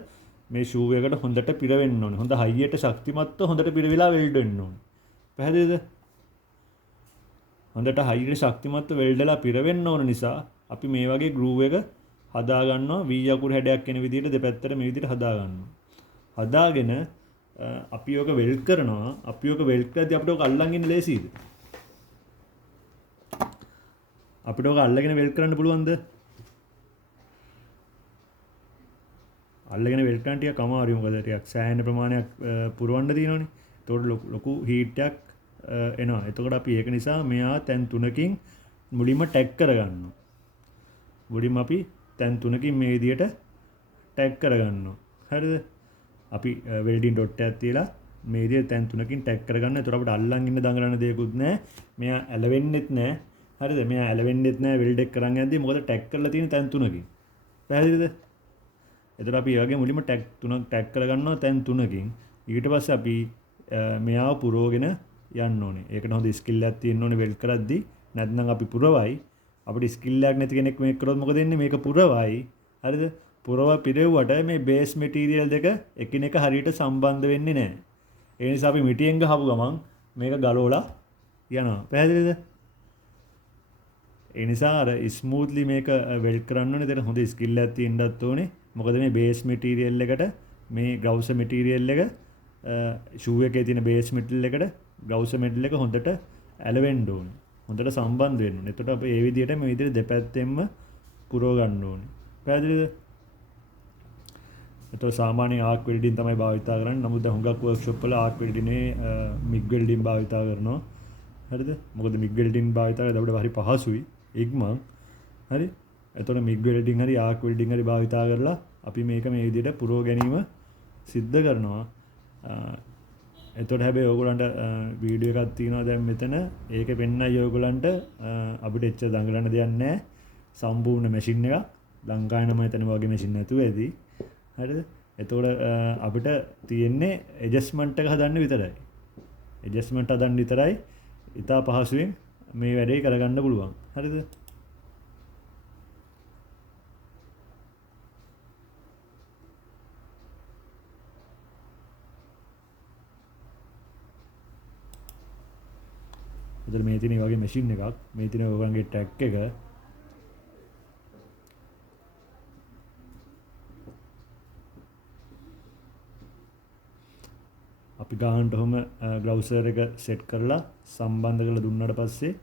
මේ ෂූ එකට හොඳට පිරවෙන්න ඕනේ. හොඳ හයියට ශක්තිමත්ව හොඳට පිරවිලා වෙල්ඩ් වෙන්න ඕනේ. පැහැදිලිද? හොඳට හයියට ශක්තිමත්ව වෙල්ඩලා පිරවෙන්න ඕන නිසා අපි මේ වගේ ගෲව් එක හදා ගන්නවා. V අකුර හැඩයක් එන විදිහට දෙපැත්තට මේ විදිහට හදා ගන්නවා. හදාගෙන අපි ඔක වෙල්ඩ් කරනවා. අපි ඔක වෙල්ඩ් කරද්දී අපිට ඔක අල්ලන් ඉන්න ලේසියිද? අපිට ඔක අල්ලගෙන වෙල්ඩ් කරන්න පුළුවන්ද? අල්ලගෙන වෙල්ඩ් කරන්න ටිකක් අමාරුයි. මොකද ටිකක් සෑහෙන ප්‍රමාණයක් පුරවන්න තියෙනවනේ. ඒතකොට ලොකු හීට් එකක් එනවා. එතකොට අපි ඒක නිසා මෙයා තැන් තුනකින් මුලින්ම ටැග් කරගන්නවා. මුලින්ම අපි තැන් තුනකින් මේ විදියට ටැග් කරගන්නවා. හරිද? අපි වෙල්ඩින් ඩොට් එකක් තියලා මේ විදියට තැන් තුනකින් ටැග් කරගන්න. එතකොට අපිට අල්ලන් ඉන්න දඟලන දෙයක්වත් නැහැ. මෙයා ඇලවෙන්නෙත් නැහැ. හරිද? මෙයා ඇලවෙන්නෙත් නැහැ වෙල්ඩ් එක කරන් යද්දී. මොකද ටැග් කරලා තියෙන තැන් තුනකින්. පැහැදිලිද? එතකොට අපි ඒ වගේ මුලින්ම ටැග් තුනක් ටැග් කරගන්නවා තැන් තුනකින්. ඊට පස්සේ අපි මෙයාව පුරවගෙන යන්න ඕනේ. ඒකට හොඳ ස්කිල් එකක් තියෙන්න ඕනේ වෙල්ඩ් කරද්දී. නැත්නම් අපි පුරවයි. අපිට ස්කිල් එකක් නැති කෙනෙක් මේක කරොත් මොකද වෙන්නේ? මේක පුරවයි. හරිද? පිරෙව්වට මේ බේස් මැටීරියල් දෙක එකිනෙක හරියට සම්බන්ධ වෙන්නේ නැහැ. ඒ නිසා අපි මිටියෙන් ගහපු ගමන් මේක ගලවලා යනවා. පැහැදිලිද? ඒ නිසා අර ස්මූත්ලි මේක වෙල්ඩ් කරන්න ඕනේ. ඒතර හොඳ ස්කිල් එකක් තියෙන්නත් ඕනේ. මොකද මේ බේස් මැටීරියල් එකට මේ ග්ලව්ස් මැටීරියල් එක ෂූ එකේ තියෙන බේස් මැටීරියල් එකට ග්ලව්ස් මැටීරියල් එක හොඳට ඇලවෙන්න ඕනේ. හොඳට සම්බන්ධ වෙන්න ඕනේ. එතකොට අපි ඒ විදිහට මේ විදිහට දෙපැත්තෙන්ම පුරව ගන්න ඕනේ. පැහැදිලිද? එතකොට සාමාන්‍ය ආක් වෙල්ඩින් තමයි භාවිතා කරන්නේ. නමුත් දැන් හුඟක් වර්ක්ෂොප් වල ආක් වෙල්ඩිනේ මිග් වෙල්ඩින් භාවිතා කරනවා. හරිද? මොකද මිග් වෙල්ඩින් භාවිතා කරද්දී අපිට හරි පහසුයි. ඉක්මන්. හරි? එතකොට මිග් වෙල්ඩින් හරි ආක් වෙල්ඩින් හරි භාවිතා කරලා අපි මේක මේ විදිහට පුරව ගැනීම සිද්ධ කරනවා. එතකොට හැබැයි ඕගොල්ලන්ට වීඩියෝ එකක් තියෙනවා දැන් මෙතන. ඒකේ පෙන්නයි ඕගොල්ලන්ට අපිට එච්චර දඟලන්න දෙයක් නැහැ. සම්පූර්ණ මැෂින් එකක්. ලංකාවේ නම් එතන වගේ මැෂින් නැතුව ඇති. හරිද? එතකොට අපිට තියෙන්නේ ඇඩ්ජස්ට්මන්ට් එක හදන්න විතරයි. ඇඩ්ජස්ට්මන්ට් හදන්න විතරයි. ඉතා පහසුවෙන් මේ වැඩේ කරගන්න පුළුවන්. හරිද? එතකොට මේ තියෙන වගේ මැෂින් එකක්. මේ තියෙන ඔයගොල්ලන්ගේ ට්‍රැක් එක. අපි ගානට ඔහම ග්‍රවුසර් එක සෙට් කරලා සම්බන්ධ කරලා දුන්නාට පස්සේ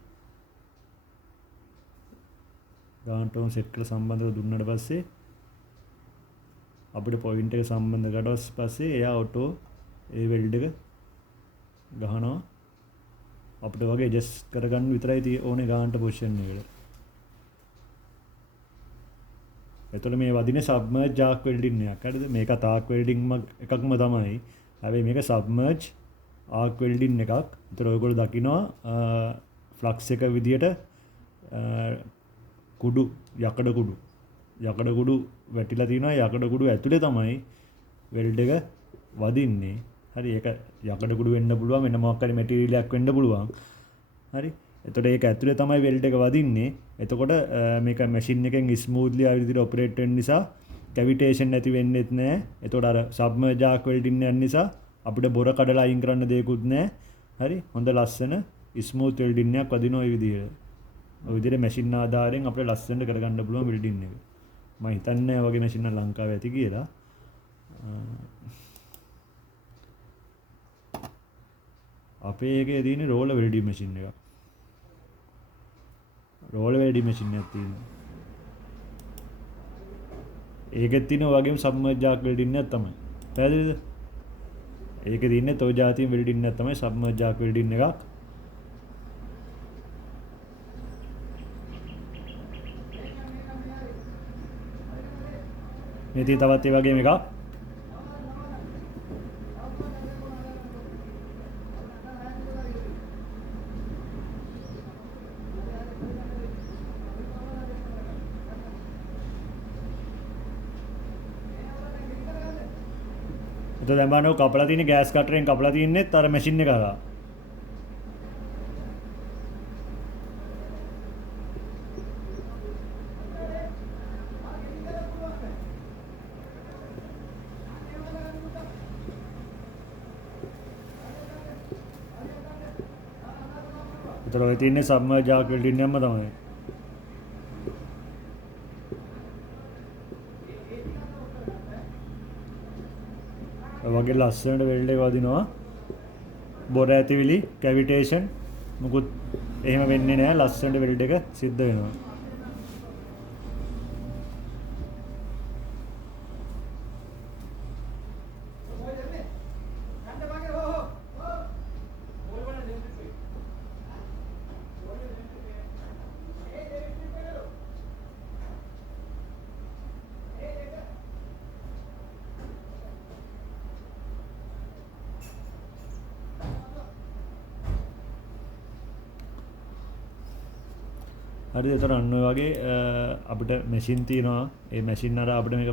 ගානට ඔහම සෙට් කරලා සම්බන්ධ කරලා දුන්නාට පස්සේ අපිට පොයින්ට් එක සම්බන්ධ කරලා පස්සේ එයා ඔටෝ ඒ වෙල්ඩ් එක ගහනවා. අපිට වගේ ඇඩ්ජස්ට් කරගන්න විතරයි ඕනේ ගානට පොසිෂන් එකට. එතකොට මේ වදිනේ සබ්මර්ජ් ආක් වෙල්ඩින් එකක්. හරිද? මේක ආක් වෙල්ඩින් එකක්ම තමයි. හැබැයි මේක සබ්මර්ජ් ආක් වෙල්ඩින් එකක්. ඒතර ඔයගොල්ලෝ දකිනවා ෆ්ලක්ස් එක විදියට කුඩු යකඩ කුඩු වැටිලා තියෙනවා. යකඩ කුඩු ඇතුලේ තමයි වෙල්ඩ් එක වදින්නේ. හරි, ඒක යකඩ කුඩු වෙන්න පුළුවන්, වෙන මොකක් හරි මැටීරියල් එකක් වෙන්න පුළුවන්. හරි. එතකොට ඒක ඇතුලේ තමයි වෙල්ඩ් එක වදින්නේ. එතකොට මේක මැෂින් එකෙන් ස්මූත්ලි ආ විදිහට ඔපරේට් වෙන්න නිසා කැවිටේෂන් නැති වෙන්නෙත් නැහැ. එතකොට අර සබ්මර්ජ් ආක් වෙල්ඩින් යන නිසා අපිට බොර කඩලා අයින් කරන්න දෙයක්වත් නැහැ. හරි, හොඳ ලස්සන ස්මූත් වෙල්ඩින් එකක් වදින ওই විදිහට. ওই විදිහට මැෂින් ආධාරයෙන් අපිට ලස්සනට කරගන්න පුළුවන් වෙල්ඩින් එක. මම හිතන්නේ වගේ මැෂින් එක ලංකාවේ ඇති කියලා. අපේ එකේ තියෙන රෝලර් වෙල්ඩින් මැෂින් එකක්. රෝලර් වෙල්ඩින් මැෂින් එකක් තියෙනවා. ඒකෙත් තියෙන වගේම සබ්මර්ජ් ආක් වෙල්ඩින් එකක් තමයි. පැහැදිලිද? ඒකේ තියෙන්නේ toy જાතිය වෙල්ඩින් එකක් තමයි සබ්මර්ජ් ආක් වෙල්ඩින් එකක්. මේ තියෙන තවත් ඒ වගේම එකක්. එතකොට දැන් බලන්න කපලා තියෙන ගෑස් කටරෙන් කපලා තින්නේ අර මැෂින් එක කරා. එතකොට ඔය තින්නේ සබ්මර්ජ් ආක් වෙල්ඩින් එකම තමයි. වගේ ලස්සනට වෙල්ඩ් එක වදිනවා. බොර ඇතිවිලි කැවිටේෂන් මුකුත් එහෙම වෙන්නේ නැහැ. ලස්සනට වෙල්ඩ් එක සිද්ධ වෙනවා. හරිද? එතකොට අන්න ඔය වගේ අපිට මැෂින් තියෙනවා. ඒ මැෂින් අර අපිට මේක